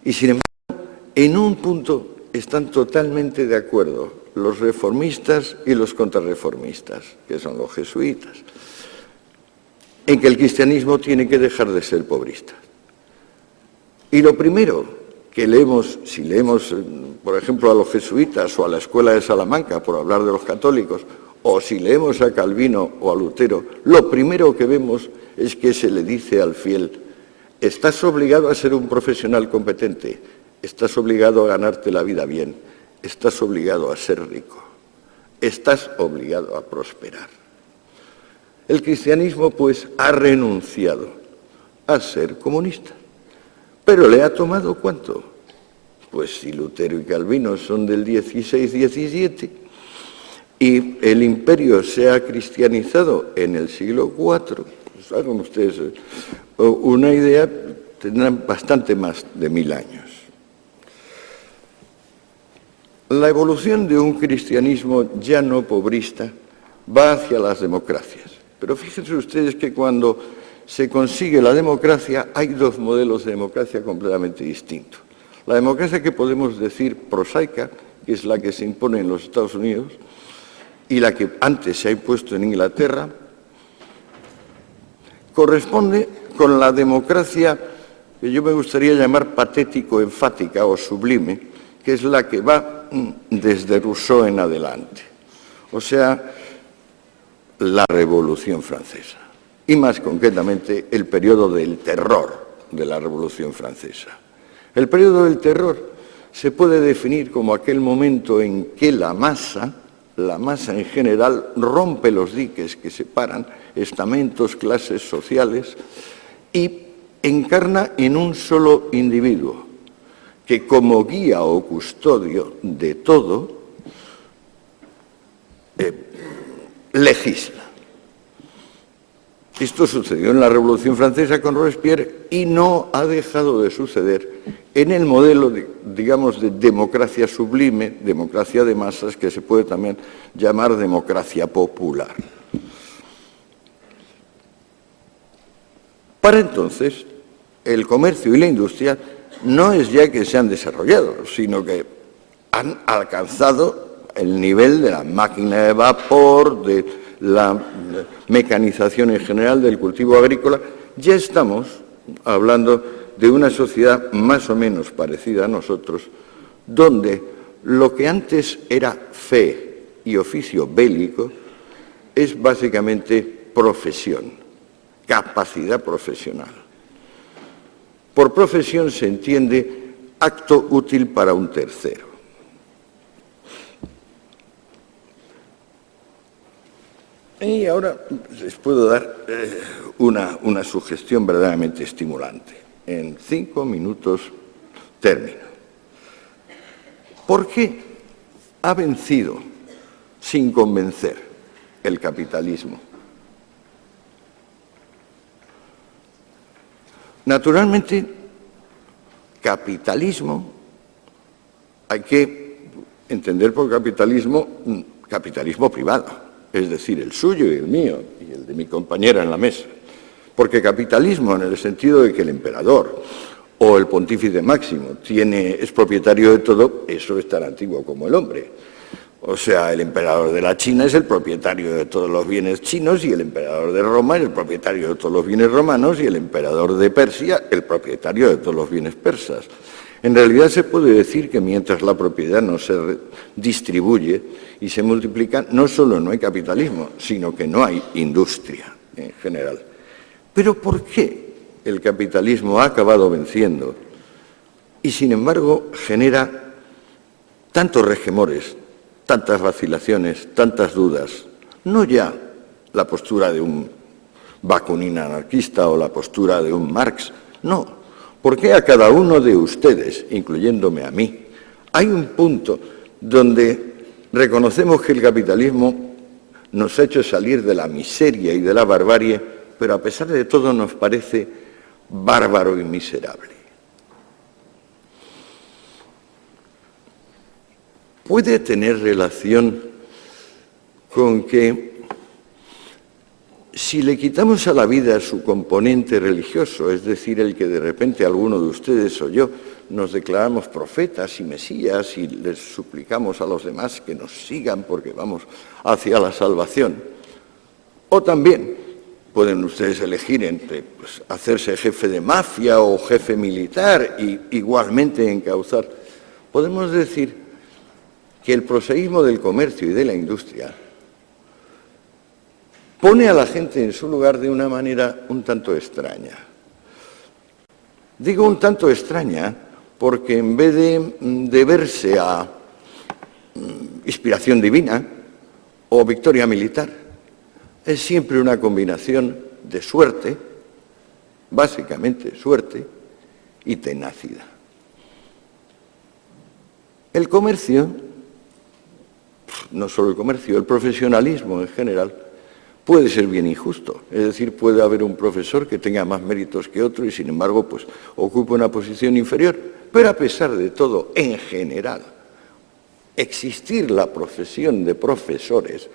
y sin embargo, en un punto están totalmente de acuerdo los reformistas y los contrarreformistas, que son los jesuitas, en que el cristianismo tiene que dejar de ser pobrista. Y lo primero que leemos, si leemos, por ejemplo, a los jesuitas o a la Escuela de Salamanca, por hablar de los católicos, o si leemos a Calvino o a Lutero, lo primero que vemos es que se le dice al fiel: estás obligado a ser un profesional competente, estás obligado a ganarte la vida bien, estás obligado a ser rico, estás obligado a prosperar. El cristianismo, pues, ha renunciado a ser comunista. Pero le ha tomado ¿cuánto? Pues si Lutero y Calvino son del 16-17 y el imperio se ha cristianizado en el siglo IV, pues hagan ustedes una idea, tendrán bastante más de 1000 años. La evolución de un cristianismo ya no pobrista va hacia las democracias. Pero fíjense ustedes que cuando se consigue la democracia, hay dos modelos de democracia completamente distintos. La democracia que podemos decir prosaica, que es la que se impone en los Estados Unidos, y la que antes se ha impuesto en Inglaterra, corresponde con la democracia que yo me gustaría llamar patético-enfática o sublime, que es la que va desde Rousseau en adelante. O sea, la Revolución Francesa. Y más concretamente el periodo del terror de la Revolución Francesa. El periodo del terror se puede definir como aquel momento en que la masa en general rompe los diques que separan estamentos, clases sociales, y encarna en un solo individuo, que como guía o custodio de todo, legisla. Esto sucedió en la Revolución Francesa con Robespierre y no ha dejado de suceder en el modelo, digamos, de democracia sublime, democracia de masas, que se puede también llamar democracia popular. Para entonces, el comercio y la industria no es ya que se han desarrollado, sino que han alcanzado el nivel de la máquina de vapor, de la mecanización en general, del cultivo agrícola. Ya estamos hablando de una sociedad más o menos parecida a nosotros, donde lo que antes era fe y oficio bélico es básicamente profesión, capacidad profesional. Por profesión se entiende acto útil para un tercero. Y ahora les puedo dar una sugestión verdaderamente estimulante. En 5 minutos termino. ¿Por qué ha vencido sin convencer el capitalismo? Naturalmente, capitalismo, hay que entender por capitalismo privado. Es decir, el suyo y el mío, y el de mi compañera en la mesa. Porque capitalismo, en el sentido de que el emperador o el pontífice máximo es propietario de todo, eso es tan antiguo como el hombre. O sea, el emperador de la China es el propietario de todos los bienes chinos, y el emperador de Roma es el propietario de todos los bienes romanos, y el emperador de Persia el propietario de todos los bienes persas. En realidad se puede decir que mientras la propiedad no se distribuye y se multiplica, no solo no hay capitalismo, sino que no hay industria en general. Pero ¿por qué el capitalismo ha acabado venciendo y, sin embargo, genera tantos resquemores, tantas vacilaciones, tantas dudas? No ya la postura de un Bakunin anarquista o la postura de un Marx, no. Porque a cada uno de ustedes, incluyéndome a mí, hay un punto donde reconocemos que el capitalismo nos ha hecho salir de la miseria y de la barbarie, pero a pesar de todo nos parece bárbaro y miserable. Puede tener relación con que si le quitamos a la vida su componente religioso, es decir, el que de repente alguno de ustedes o yo nos declaramos profetas y mesías y les suplicamos a los demás que nos sigan porque vamos hacia la salvación, o también pueden ustedes elegir entre hacerse jefe de mafia o jefe militar y igualmente encauzar, podemos decir que el proseísmo del comercio y de la industria pone a la gente en su lugar de una manera un tanto extraña. Digo un tanto extraña porque en vez de deberse a inspiración divina o victoria militar, es siempre una combinación de suerte, básicamente suerte, y tenacidad. El comercio, no solo el comercio, el profesionalismo en general, puede ser bien injusto, es decir, puede haber un profesor que tenga más méritos que otro y sin embargo pues ocupe una posición inferior, pero a pesar de todo, en general, existir la profesión de profesores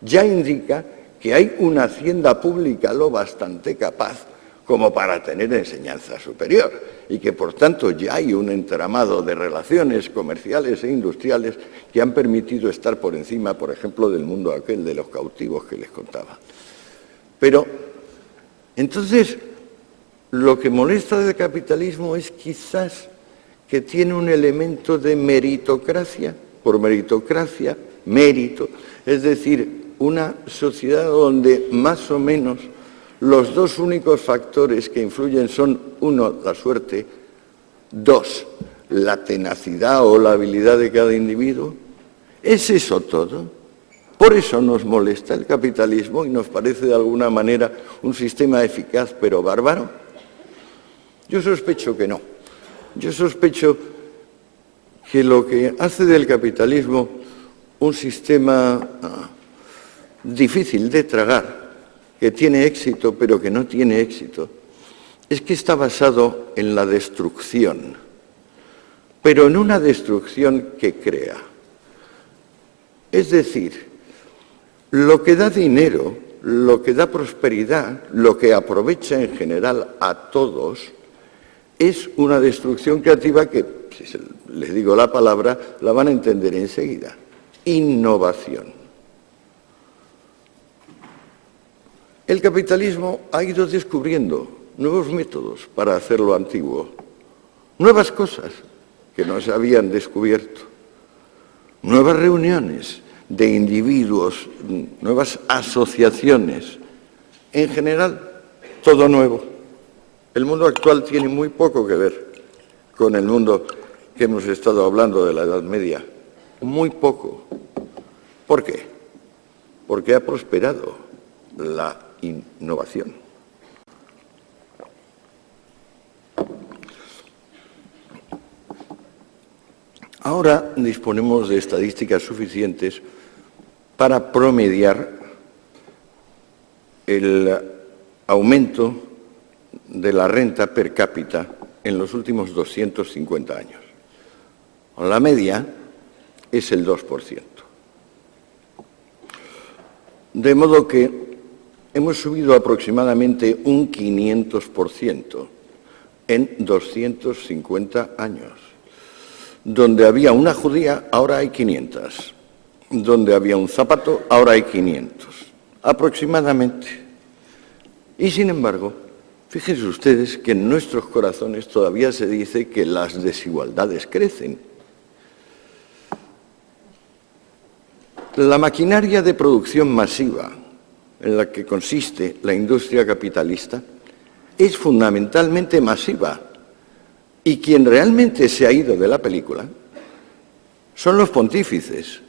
ya indica que hay una hacienda pública lo bastante capaz como para tener enseñanza superior y que por tanto ya hay un entramado de relaciones comerciales e industriales que han permitido estar por encima, por ejemplo, del mundo aquel de los cautivos que les contaba. Pero, entonces, lo que molesta del capitalismo es quizás que tiene un elemento de meritocracia, por meritocracia, mérito, es decir, una sociedad donde más o menos los dos únicos factores que influyen son, uno, la suerte, dos, la tenacidad o la habilidad de cada individuo. ¿Es eso todo? Por eso nos molesta el capitalismo y nos parece de alguna manera un sistema eficaz pero bárbaro. Yo sospecho que no. Yo sospecho que lo que hace del capitalismo un sistema difícil de tragar, que tiene éxito pero que no tiene éxito, es que está basado en la destrucción, pero en una destrucción que crea. Es decir, lo que da dinero, lo que da prosperidad, lo que aprovecha en general a todos, es una destrucción creativa que, si les digo la palabra, la van a entender enseguida. Innovación. El capitalismo ha ido descubriendo nuevos métodos para hacer lo antiguo, nuevas cosas que no se habían descubierto, nuevas reuniones de individuos, nuevas asociaciones, en general, todo nuevo. El mundo actual tiene muy poco que ver con el mundo que hemos estado hablando de la Edad Media, muy poco. ¿Por qué? Porque ha prosperado la innovación. Ahora disponemos de estadísticas suficientes para promediar el aumento de la renta per cápita en los últimos 250 años. La media es el 2%. De modo que hemos subido aproximadamente un 500% en 250 años. Donde había una judía, ahora hay 500. Donde había un zapato, ahora hay 500. Aproximadamente. Y sin embargo, fíjense ustedes que en nuestros corazones todavía se dice que las desigualdades crecen. La maquinaria de producción masiva en la que consiste la industria capitalista es fundamentalmente masiva. Y quien realmente se ha ido de la película son los pontífices,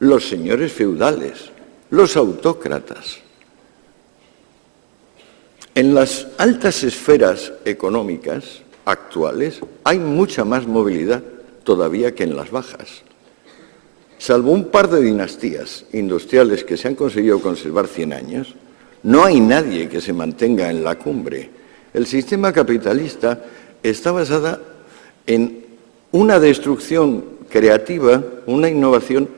los señores feudales, los autócratas. En las altas esferas económicas actuales hay mucha más movilidad todavía que en las bajas. Salvo un par de dinastías industriales que se han conseguido conservar 100 años, no hay nadie que se mantenga en la cumbre. El sistema capitalista está basada en una destrucción creativa, una innovación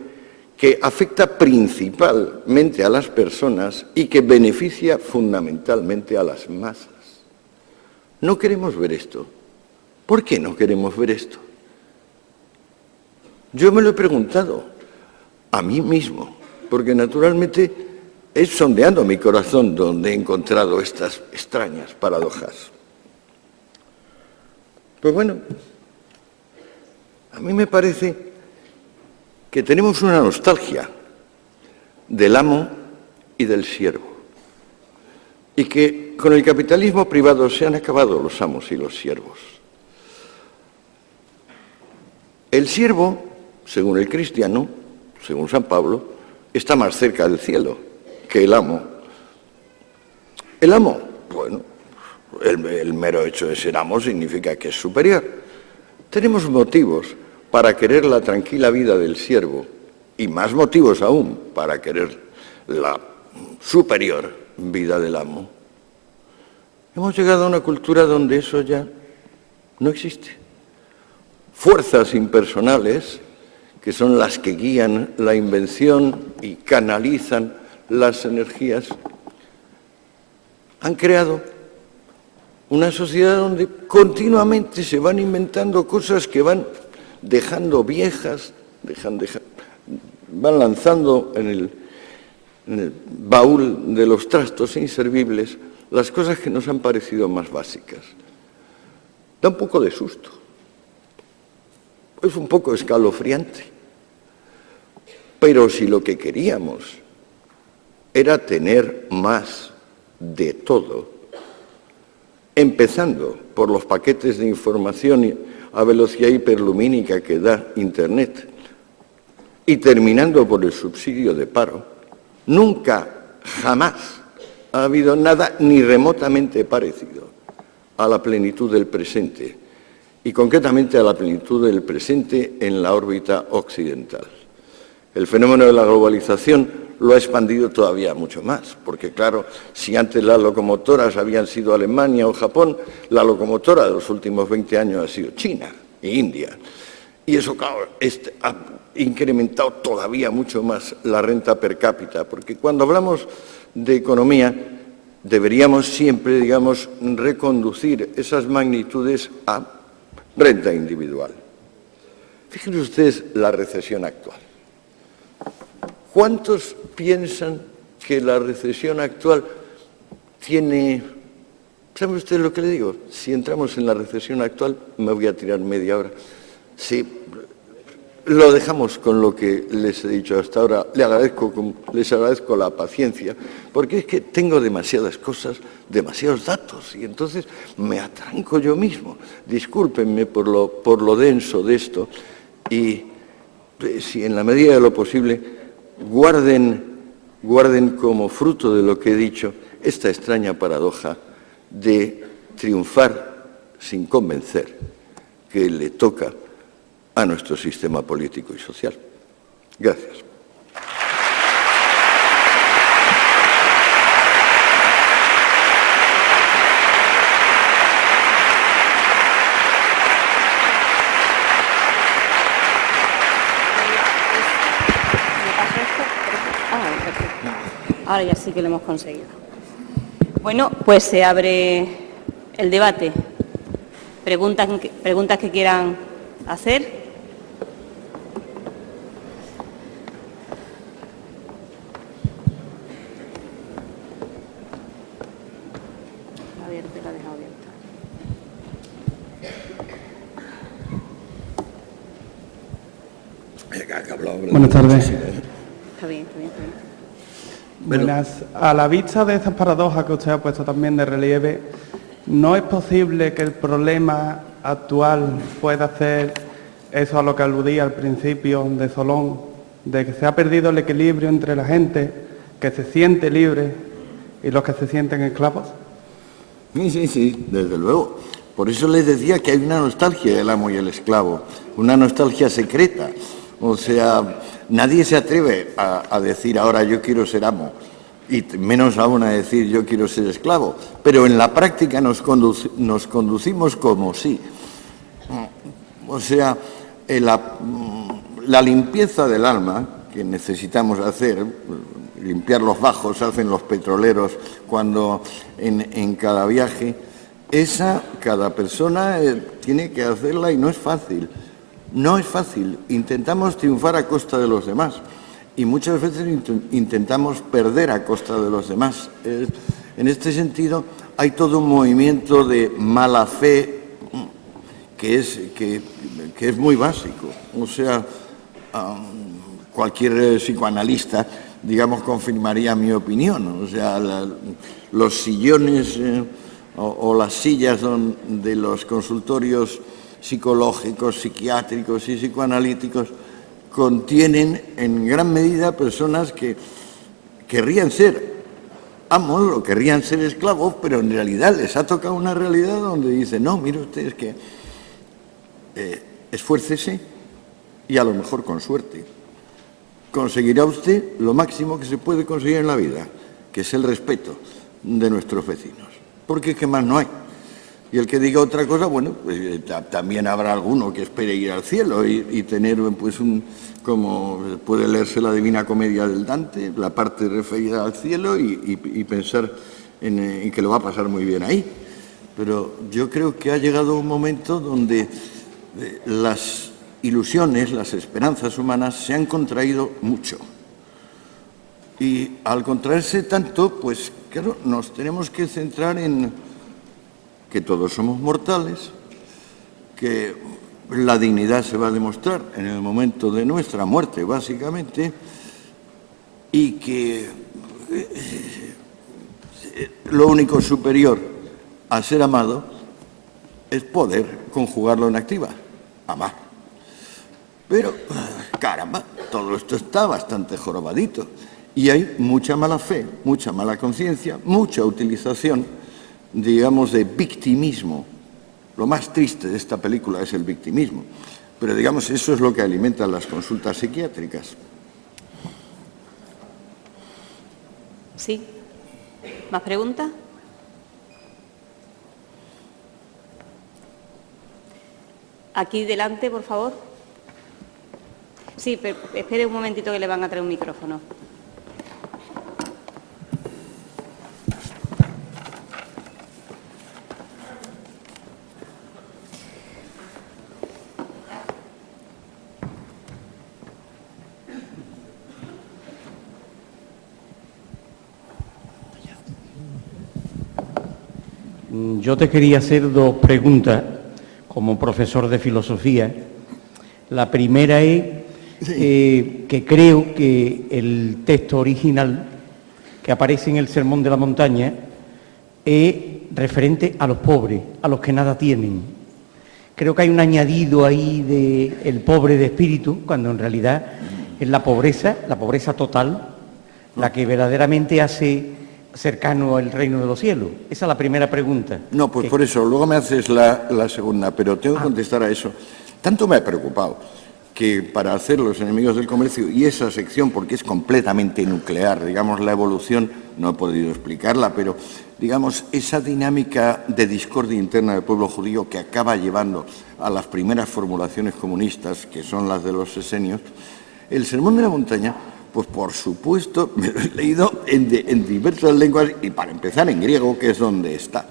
que afecta principalmente a las personas y que beneficia fundamentalmente a las masas. No queremos ver esto. ¿Por qué no queremos ver esto? Yo me lo he preguntado a mí mismo, porque naturalmente es sondeando mi corazón donde he encontrado estas extrañas paradojas. Pues bueno, a mí me parece que tenemos una nostalgia del amo y del siervo, y que con el capitalismo privado se han acabado los amos y los siervos. El siervo, según el cristiano, según San Pablo, está más cerca del cielo que el amo. El amo, bueno, el mero hecho de ser amo significa que es superior. Tenemos motivos para querer la tranquila vida del siervo y más motivos aún para querer la superior vida del amo. Hemos llegado a una cultura donde eso ya no existe. Fuerzas impersonales, que son las que guían la invención y canalizan las energías, han creado una sociedad donde continuamente se van inventando cosas que van dejando viejas, van lanzando en el baúl de los trastos inservibles las cosas que nos han parecido más básicas. Da un poco de susto. Es un poco escalofriante. Pero si lo que queríamos era tener más de todo, empezando por los paquetes de información a velocidad hiperlumínica que da Internet, y terminando por el subsidio de paro, nunca, jamás ha habido nada ni remotamente parecido a la plenitud del presente, y concretamente a la plenitud del presente en la órbita occidental. El fenómeno de la globalización lo ha expandido todavía mucho más, porque claro, si antes las locomotoras habían sido Alemania o Japón, la locomotora de los últimos 20 años ha sido China e India. Y eso, claro, ha incrementado todavía mucho más la renta per cápita, porque cuando hablamos de economía deberíamos siempre, digamos, reconducir esas magnitudes a renta individual. Fíjense ustedes la recesión actual. ¿Cuántos piensan que la recesión actual tiene... ¿Saben ustedes lo que le digo? Si entramos en la recesión actual, me voy a tirar media hora. Sí, lo dejamos con lo que les he dicho hasta ahora. Les agradezco la paciencia, porque es que tengo demasiadas cosas, demasiados datos, y entonces me atranco yo mismo. Discúlpenme por lo denso de esto, y si en la medida de lo posible guarden como fruto de lo que he dicho esta extraña paradoja de triunfar sin convencer, que le toca a nuestro sistema político y social. Gracias. Ahora ya sí que lo hemos conseguido. Bueno, pues se abre el debate. Preguntas que quieran hacer. La dejo abierta. Buenas tardes. Está bien. Buenas. A la vista de estas paradojas que usted ha puesto también de relieve, ¿no es posible que el problema actual pueda ser eso a lo que aludía al principio de Solón, de que se ha perdido el equilibrio entre la gente que se siente libre y los que se sienten esclavos? Sí, desde luego. Por eso les decía que hay una nostalgia del amo y el esclavo, una nostalgia secreta. O sea, nadie se atreve a decir ahora yo quiero ser amo, y menos aún a decir yo quiero ser esclavo, pero en la práctica nos conducimos como sí. O sea, la limpieza del alma que necesitamos hacer, limpiar los bajos, hacen los petroleros cuando en cada viaje, esa cada persona tiene que hacerla y no es fácil. No es fácil. Intentamos triunfar a costa de los demás y muchas veces intentamos perder a costa de los demás. En este sentido, hay todo un movimiento de mala fe que es muy básico. O sea, cualquier psicoanalista, digamos, confirmaría mi opinión. O sea, los sillones o las sillas de los consultorios psicológicos, psiquiátricos y psicoanalíticos contienen en gran medida personas que querrían ser amos o querrían ser esclavos, pero en realidad les ha tocado una realidad donde dicen, no, mire usted, es que esfuércese y a lo mejor con suerte conseguirá usted lo máximo que se puede conseguir en la vida, que es el respeto de nuestros vecinos, porque es que más no hay. Y el que diga otra cosa, bueno, pues, también habrá alguno que espere ir al cielo y tener, pues, como puede leerse la Divina Comedia del Dante, la parte referida al cielo y pensar en que lo va a pasar muy bien ahí. Pero yo creo que ha llegado un momento donde las ilusiones, las esperanzas humanas se han contraído mucho. Y al contraerse tanto, pues, claro, nos tenemos que centrar en que todos somos mortales, que la dignidad se va a demostrar en el momento de nuestra muerte, básicamente, y que lo único superior a ser amado es poder conjugarlo en activa, amar. Pero, caramba, todo esto está bastante jorobadito. Y hay mucha mala fe, mucha mala conciencia, mucha utilización, digamos, de victimismo. Lo más triste de esta película es el victimismo. Pero, digamos, eso es lo que alimenta las consultas psiquiátricas. Sí. ¿Más preguntas? Aquí delante, por favor. Sí, pero espere un momentito que le van a traer un micrófono. Yo te quería hacer dos preguntas como profesor de filosofía. La primera es que creo que el texto original que aparece en el Sermón de la Montaña es referente a los pobres, a los que nada tienen. Creo que hay un añadido ahí de el pobre de espíritu, cuando en realidad es la pobreza total, la que verdaderamente hace cercano al reino de los cielos. Esa es la primera pregunta. No, pues por eso, luego me haces la segunda, pero tengo que contestar a eso. Tanto me ha preocupado que para hacer Los enemigos del comercio y esa sección, porque es completamente nuclear, digamos, la evolución, no he podido explicarla, pero, digamos, esa dinámica de discordia interna del pueblo judío que acaba llevando a las primeras formulaciones comunistas, que son las de los esenios, el Sermón de la Montaña, pues por supuesto, me lo he leído en diversas lenguas y para empezar en griego, que es donde está.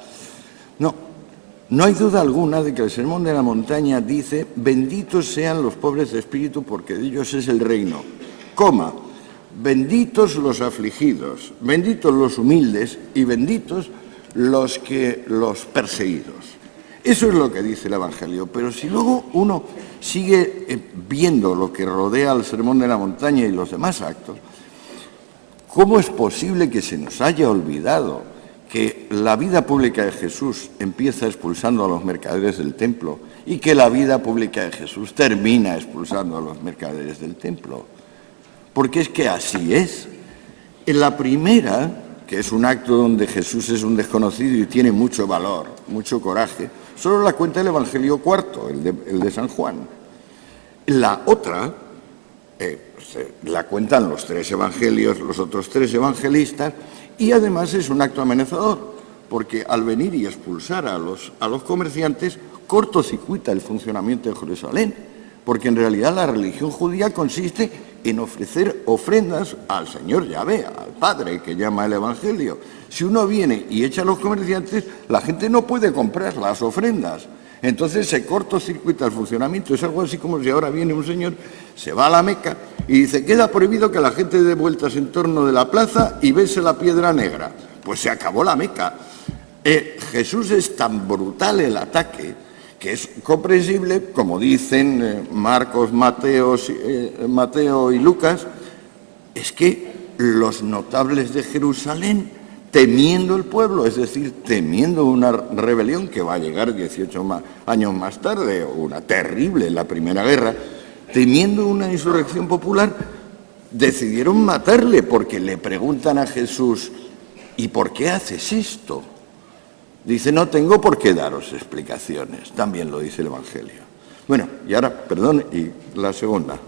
No hay duda alguna de que el Sermón de la Montaña dice: benditos sean los pobres de espíritu porque de ellos es el reino. Benditos los afligidos, benditos los humildes y benditos los perseguidos. Eso es lo que dice el Evangelio, pero si luego uno sigue viendo lo que rodea al Sermón de la Montaña y los demás actos, ¿cómo es posible que se nos haya olvidado que la vida pública de Jesús empieza expulsando a los mercaderes del templo y que la vida pública de Jesús termina expulsando a los mercaderes del templo? Porque es que así es. En la primera, que es un acto donde Jesús es un desconocido y tiene mucho valor, mucho coraje, solo la cuenta el Evangelio cuarto, el de San Juan. La otra la cuentan los tres evangelios, los otros tres evangelistas, y además es un acto amenazador, porque al venir y expulsar a los comerciantes, cortocircuita el funcionamiento de Jerusalén, porque en realidad la religión judía consiste en ofrecer ofrendas al Señor Yahvé, al Padre, que llama el Evangelio. Si uno viene y echa a los comerciantes, la gente no puede comprar las ofrendas. Entonces se cortocircuita el funcionamiento. Es algo así como si ahora viene un señor, se va a la Meca y dice: queda prohibido que la gente dé vueltas en torno de la plaza y bese la piedra negra. Pues se acabó la Meca. Jesús es tan brutal el ataque que es comprensible, como dicen Marcos, Mateo y Lucas, es que los notables de Jerusalén, temiendo el pueblo, es decir, temiendo una rebelión que va a llegar 18 años más tarde, una terrible, la Primera Guerra, temiendo una insurrección popular, decidieron matarle porque le preguntan a Jesús: ¿y por qué haces esto? Dice: no tengo por qué daros explicaciones. También lo dice el Evangelio. Bueno, y ahora, perdón, y la segunda.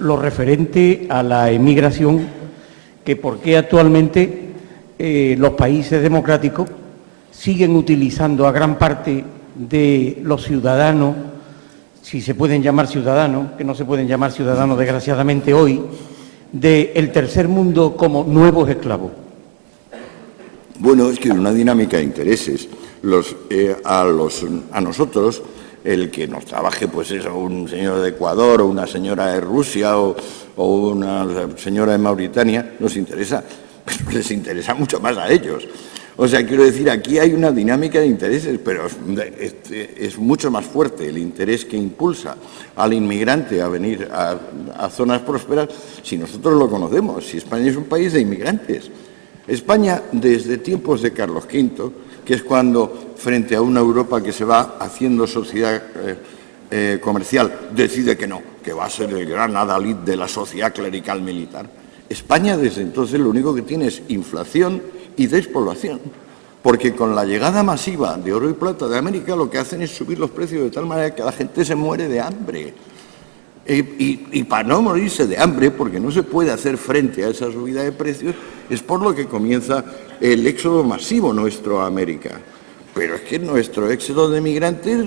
Lo referente a la emigración, que por qué actualmente los países democráticos siguen utilizando a gran parte de los ciudadanos, si se pueden llamar ciudadanos, que no se pueden llamar ciudadanos desgraciadamente hoy, del tercer mundo como nuevos esclavos. Bueno, es que una dinámica de intereses. A nosotros, el que nos trabaje, pues es un señor de Ecuador o una señora de Rusia o una señora de Mauritania, nos interesa, pero les interesa mucho más a ellos. O sea, quiero decir, aquí hay una dinámica de intereses, pero es mucho más fuerte el interés que impulsa al inmigrante a venir a zonas prósperas, si nosotros lo conocemos, si España es un país de inmigrantes. España, desde tiempos de Carlos V, que es cuando, frente a una Europa que se va haciendo sociedad comercial decide que no, que va a ser el gran adalid de la sociedad clerical militar. España desde entonces lo único que tiene es inflación y despoblación, porque con la llegada masiva de oro y plata de América lo que hacen es subir los precios de tal manera que la gente se muere de hambre. Y para no morirse de hambre, porque no se puede hacer frente a esa subida de precios, es por lo que comienza el éxodo masivo nuestro a América. Pero es que nuestro éxodo de migrantes,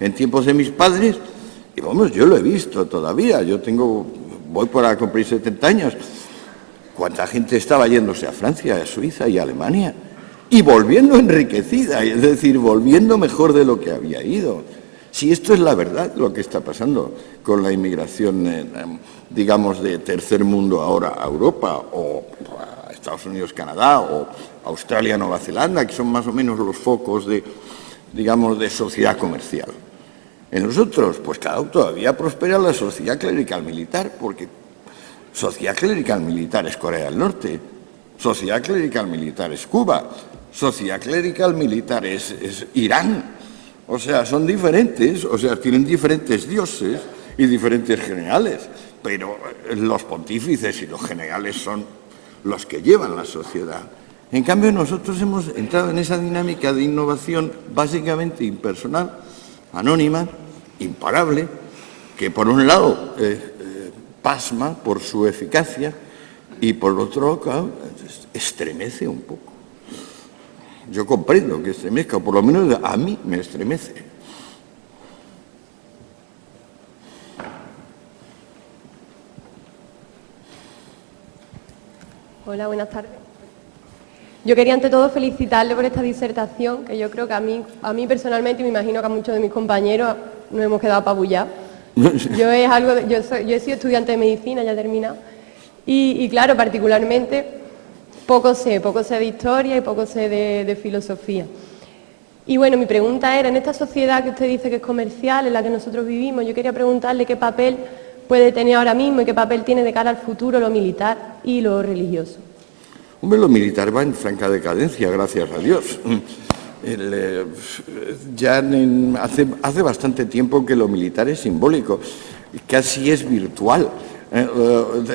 en tiempos de mis padres, y vamos, yo lo he visto todavía, voy para cumplir 70 años, cuánta gente estaba yéndose a Francia, a Suiza y a Alemania, y volviendo enriquecida, es decir, volviendo mejor de lo que había ido. Si esto es la verdad, lo que está pasando con la inmigración, digamos, de tercer mundo ahora a Europa, o a Estados Unidos, Canadá, o Australia, Nueva Zelanda, que son más o menos los focos de, digamos, de sociedad comercial. En nosotros, pues claro, todavía prospera la sociedad clerical militar, porque sociedad clerical militar es Corea del Norte, sociedad clerical militar es Cuba, sociedad clerical militar es Irán. O sea, son diferentes, o sea, tienen diferentes dioses y diferentes generales, pero los pontífices y los generales son los que llevan la sociedad. En cambio, nosotros hemos entrado en esa dinámica de innovación básicamente impersonal, anónima, imparable, que por un lado pasma por su eficacia y por otro lado estremece un poco. Yo comprendo que estremezca, o por lo menos a mí me estremece. Hola, buenas tardes. Yo quería ante todo felicitarle por esta disertación, que yo creo que a mí personalmente, y me imagino que a muchos de mis compañeros nos hemos quedado apabullados. Yo he sido estudiante de medicina, ya he terminado, y claro, particularmente poco sé de historia y poco sé de filosofía. Y bueno, mi pregunta era, en esta sociedad que usted dice que es comercial, en la que nosotros vivimos, yo quería preguntarle qué papel puede tener ahora mismo y qué papel tiene de cara al futuro lo militar y lo religioso. Hombre, lo militar va en franca decadencia, gracias a Dios. Hace bastante tiempo que lo militar es simbólico, casi es virtual.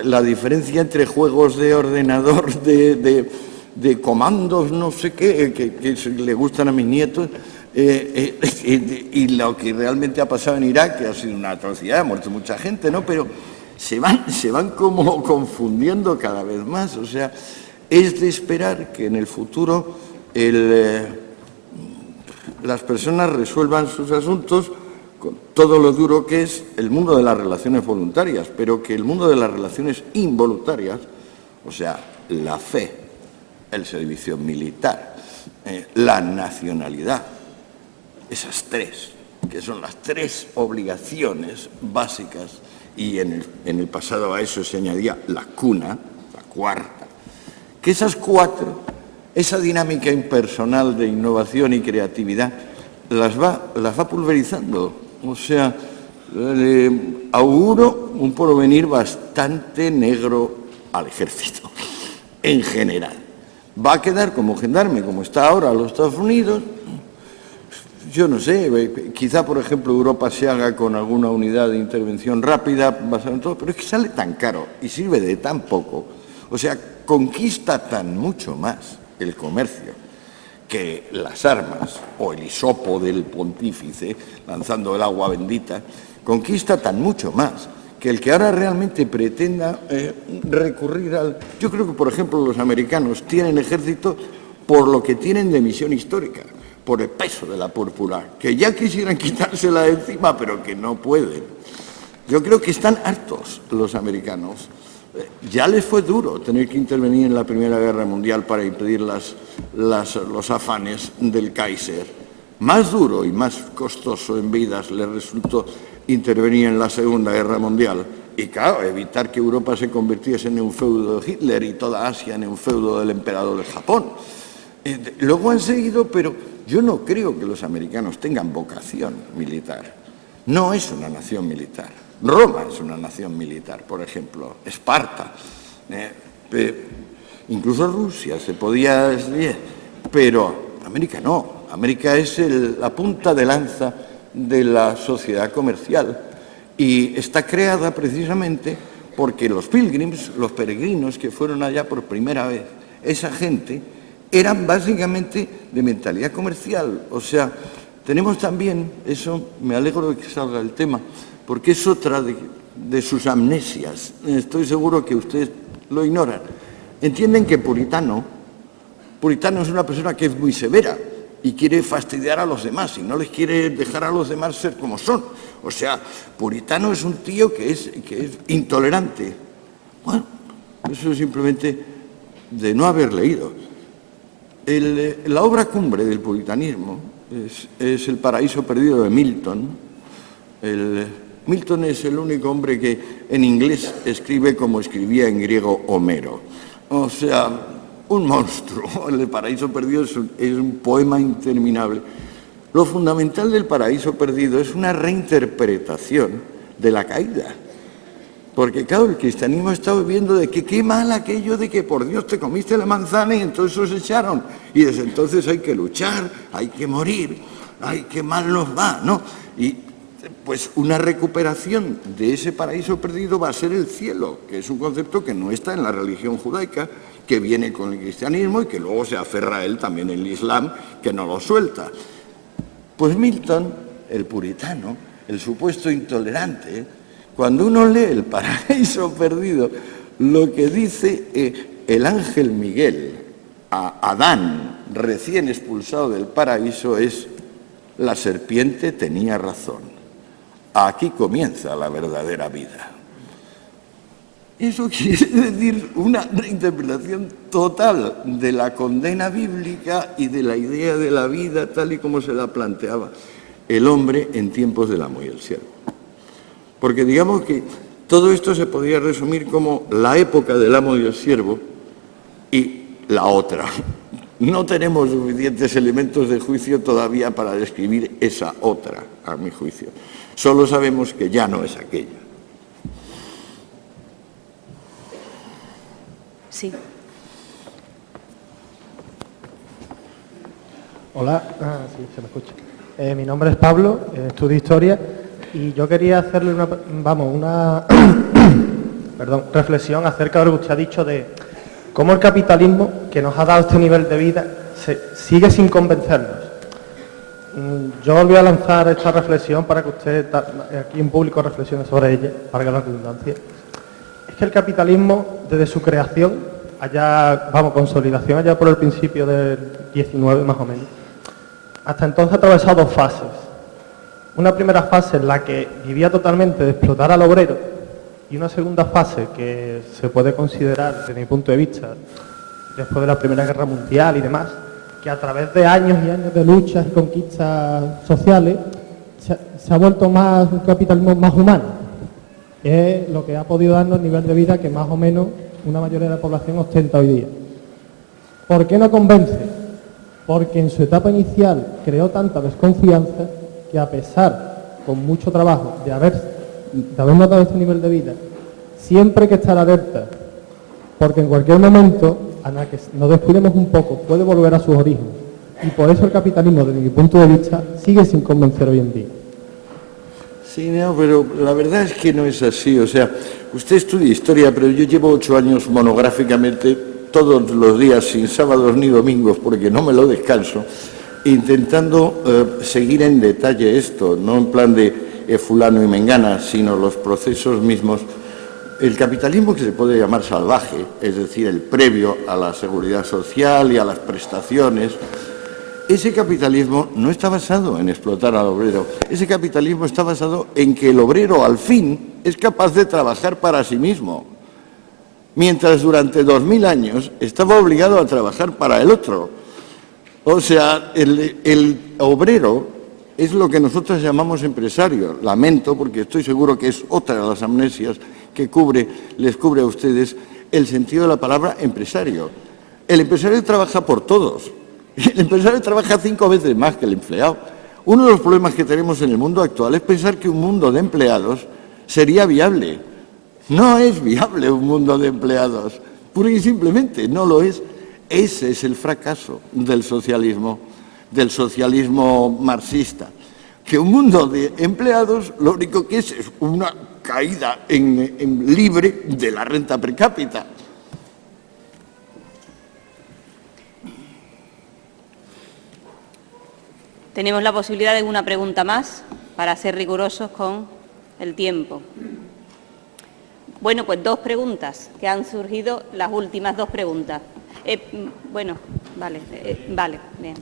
La diferencia entre juegos de ordenador, de comandos, no sé qué, que le gustan a mis nietos, y lo que realmente ha pasado en Irak, que ha sido una atrocidad, ha muerto mucha gente, ¿no? Pero se van como confundiendo cada vez más. O sea, es de esperar que en el futuro las personas resuelvan sus asuntos con todo lo duro que es el mundo de las relaciones voluntarias, pero que el mundo de las relaciones involuntarias, o sea, la fe, el servicio militar, la nacionalidad, esas tres, que son las tres obligaciones básicas, y en el pasado a eso se añadía la cuna, la cuarta, que esas cuatro, esa dinámica impersonal de innovación y creatividad, las va pulverizando. O sea, auguro un porvenir bastante negro al ejército, en general. Va a quedar como gendarme, como está ahora los Estados Unidos. Yo no sé, quizá, por ejemplo, Europa se haga con alguna unidad de intervención rápida, basada en todo, pero es que sale tan caro y sirve de tan poco. O sea, conquista tan mucho más el comercio que las armas o el hisopo del pontífice lanzando el agua bendita, conquista tan mucho más que el que ahora realmente pretenda recurrir al... Yo creo que, por ejemplo, los americanos tienen ejército por lo que tienen de misión histórica, por el peso de la púrpura, que ya quisieran quitársela de encima, pero que no pueden. Yo creo que están hartos los americanos. Ya les fue duro tener que intervenir en la Primera Guerra Mundial para impedir los afanes del Kaiser. Más duro y más costoso en vidas les resultó intervenir en la Segunda Guerra Mundial y, claro, evitar que Europa se convirtiese en un feudo de Hitler y toda Asia en un feudo del emperador de Japón. Luego han seguido, pero yo no creo que los americanos tengan vocación militar. No es una nación militar. Roma es una nación militar, por ejemplo, Esparta, incluso Rusia se podía decir, pero América no. América es la punta de lanza de la sociedad comercial y está creada precisamente porque los pilgrims, los peregrinos que fueron allá por primera vez, esa gente eran básicamente de mentalidad comercial. O sea, tenemos también, eso me alegro de que salga el tema, porque es otra de sus amnesias. Estoy seguro que ustedes lo ignoran. Entienden que puritano es una persona que es muy severa y quiere fastidiar a los demás y no les quiere dejar a los demás ser como son. O sea, puritano es un tío que es intolerante. Bueno, eso es simplemente de no haber leído. La obra cumbre del puritanismo es El paraíso perdido de Milton. Milton es el único hombre que en inglés escribe como escribía en griego Homero. O sea, un monstruo. El paraíso perdido es un poema interminable. Lo fundamental del paraíso perdido es una reinterpretación de la caída. Porque, claro, el cristianismo está viviendo de que qué mal aquello de que por Dios te comiste la manzana y entonces os echaron. Y desde entonces hay que luchar, hay que morir, ay, qué mal nos va, ¿no? Y pues una recuperación de ese paraíso perdido va a ser el cielo, que es un concepto que no está en la religión judaica, que viene con el cristianismo y que luego se aferra a él también el Islam, que no lo suelta. Pues Milton, el puritano, el supuesto intolerante, cuando uno lee El paraíso perdido, lo que dice el ángel Miguel a Adán, recién expulsado del paraíso, es: la serpiente tenía razón. Aquí comienza la verdadera vida. Eso quiere decir una reinterpretación total de la condena bíblica y de la idea de la vida tal y como se la planteaba el hombre en tiempos del amo y el siervo. Porque digamos que todo esto se podría resumir como la época del amo y el siervo y la otra. No tenemos suficientes elementos de juicio todavía para describir esa otra, a mi juicio. Solo sabemos que ya no es aquella. Sí. Hola, sí, se me escucha. Mi nombre es Pablo, estudio Historia y yo quería hacerle una reflexión acerca de lo que usted ha dicho de cómo el capitalismo, que nos ha dado este nivel de vida, sigue sin convencernos. Yo voy a lanzar esta reflexión para que usted aquí en público reflexione sobre ella, para que la redundancia. Es que el capitalismo, desde su creación, consolidación allá por el principio del 19 más o menos, hasta entonces ha atravesado dos fases. Una primera fase en la que vivía totalmente de explotar al obrero y una segunda fase que se puede considerar, desde mi punto de vista, después de la Primera Guerra Mundial y demás, que a través de años y años de luchas y conquistas sociales se ha vuelto un capitalismo más humano. Es lo que ha podido darnos el nivel de vida que más o menos una mayoría de la población ostenta hoy día. ¿Por qué no convence? Porque en su etapa inicial creó tanta desconfianza que, a pesar, con mucho trabajo, de habernos dado este nivel de vida, siempre hay que estar alerta, porque en cualquier momento, a la que nos descuidemos un poco, puede volver a sus orígenes. Y por eso el capitalismo, desde mi punto de vista, sigue sin convencer hoy en día. Sí, no, pero la verdad es que no es así. O sea, usted estudia historia, pero yo llevo 8 años monográficamente, todos los días, sin sábados ni domingos, porque no me lo descanso, intentando seguir en detalle esto, no en plan de fulano y mengana, sino los procesos mismos. El capitalismo, que se puede llamar salvaje, es decir, el previo a la seguridad social y a las prestaciones, ese capitalismo no está basado en explotar al obrero. Ese capitalismo está basado en que el obrero, al fin, es capaz de trabajar para sí mismo, mientras durante 2000 años estaba obligado a trabajar para el otro. O sea, el obrero es lo que nosotros llamamos empresario. Lamento, porque estoy seguro que es otra de las amnesias que les cubre a ustedes el sentido de la palabra empresario. El empresario trabaja por todos. El empresario trabaja 5 veces más que el empleado. Uno de los problemas que tenemos en el mundo actual es pensar que un mundo de empleados sería viable. No es viable un mundo de empleados, pura y simplemente no lo es. Ese es el fracaso del socialismo. del socialismo marxista. Que un mundo de empleados lo único que es una caída en libre de la renta per cápita. Tenemos la posibilidad de una pregunta más para ser rigurosos con el tiempo. Bueno, pues 2 preguntas que han surgido, las últimas 2 preguntas. Bueno, vale, bien.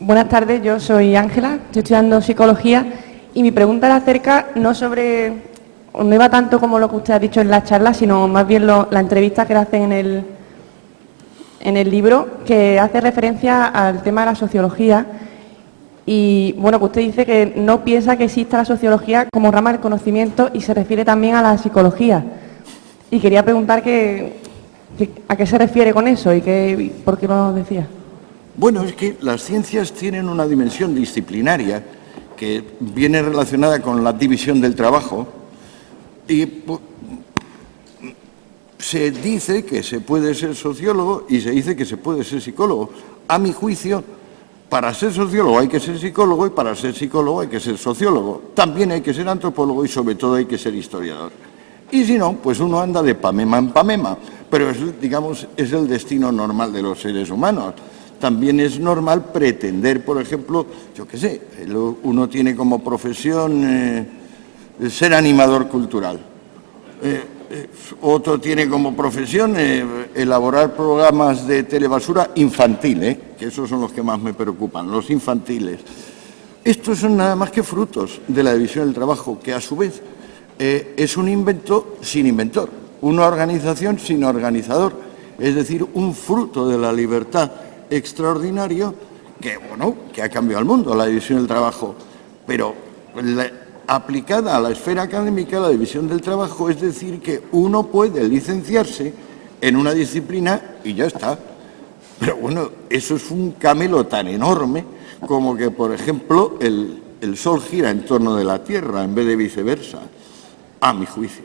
Buenas tardes, yo soy Ángela, estoy estudiando psicología y mi pregunta era acerca no iba tanto como lo que usted ha dicho en la charla, sino más bien la entrevista que le hacen en el libro, que hace referencia al tema de la sociología. Y bueno, que usted dice que no piensa que exista la sociología como rama del conocimiento y se refiere también a la psicología. Y quería preguntar a qué se refiere con eso y por qué lo decía. Bueno, es que las ciencias tienen una dimensión disciplinaria que viene relacionada con la división del trabajo y se dice que se puede ser sociólogo y se dice que se puede ser psicólogo. A mi juicio, para ser sociólogo hay que ser psicólogo y para ser psicólogo hay que ser sociólogo. También hay que ser antropólogo y sobre todo hay que ser historiador. Y si no, pues uno anda de pamema en pamema, pero es el destino normal de los seres humanos. También es normal pretender, por ejemplo, yo qué sé, uno tiene como profesión ser animador cultural. Otro tiene como profesión elaborar programas de telebasura infantil, que esos son los que más me preocupan, los infantiles. Estos son nada más que frutos de la división del trabajo, que a su vez es un invento sin inventor, una organización sin organizador, es decir, un fruto de la libertad extraordinario que ha cambiado el mundo, la división del trabajo, pero aplicada a la esfera académica, la división del trabajo, es decir, que uno puede licenciarse en una disciplina y ya está. Pero bueno, eso es un camelo tan enorme como que, por ejemplo, el Sol gira en torno de la Tierra en vez de viceversa, a mi juicio.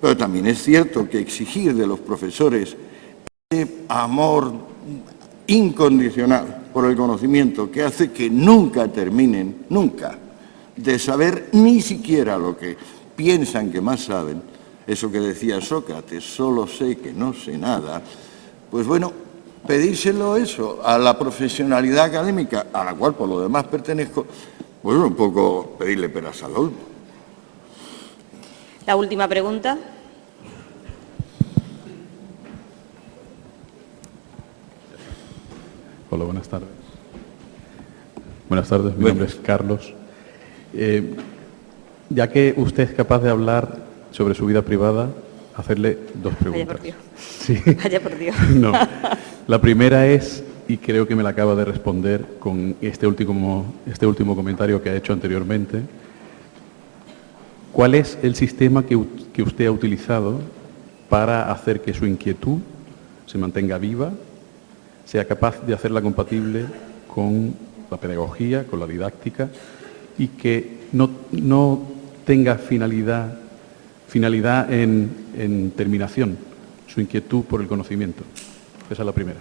Pero también es cierto que exigir de los profesores ese amor incondicional por el conocimiento que hace que nunca terminen, nunca, de saber ni siquiera lo que piensan que más saben, eso que decía Sócrates, solo sé que no sé nada, pues bueno, pedírselo eso a la profesionalidad académica, a la cual por lo demás pertenezco, pues un poco pedirle peras al olmo. La última pregunta. Hola, buenas tardes. Buenas tardes, mi nombre es Carlos. Ya que usted es capaz de hablar sobre su vida privada, hacerle 2 preguntas. Vaya por Dios. Sí. Vaya por Dios. No. La primera es, y creo que me la acaba de responder con este último comentario que ha hecho anteriormente, ¿cuál es el sistema que usted ha utilizado para hacer que su inquietud se mantenga viva, sea capaz de hacerla compatible con la pedagogía, con la didáctica y que no tenga finalidad en terminación, su inquietud por el conocimiento? Esa es la primera.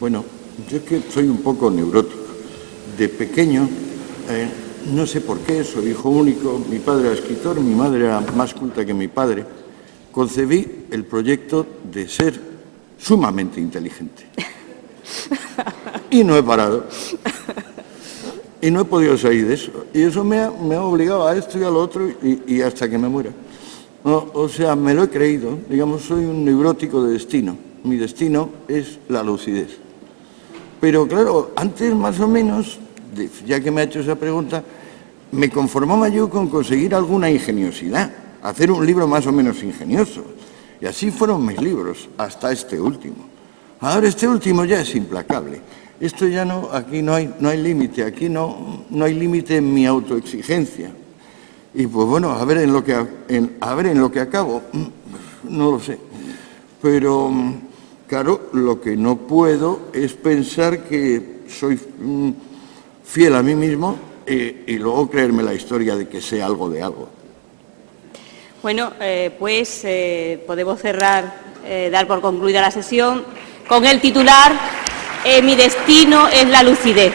Bueno, yo es que soy un poco neurótico. De pequeño, no sé por qué, soy hijo único, mi padre era escritor, mi madre era más culta que mi padre, concebí el proyecto de ser sumamente inteligente. Y no he parado. Y no he podido salir de eso. Y eso me ha obligado a esto y a lo otro y hasta que me muera. No, o sea, me lo he creído. Digamos, soy un neurótico de destino. Mi destino es la lucidez. Pero claro, antes más o menos, ya que me ha hecho esa pregunta, me conformaba yo con conseguir alguna ingeniosidad, hacer un libro más o menos ingenioso. Y así fueron mis libros, hasta este último. Ahora este último ya es implacable. Esto ya no, aquí no hay límite, aquí no hay límite en mi autoexigencia. Y pues bueno, a ver en lo que acabo, no lo sé. Pero claro, lo que no puedo es pensar que soy fiel a mí mismo y luego creerme la historia de que sé algo de algo. Bueno, pues podemos cerrar, dar por concluida la sesión. con el titular Mi destino es la lucidez.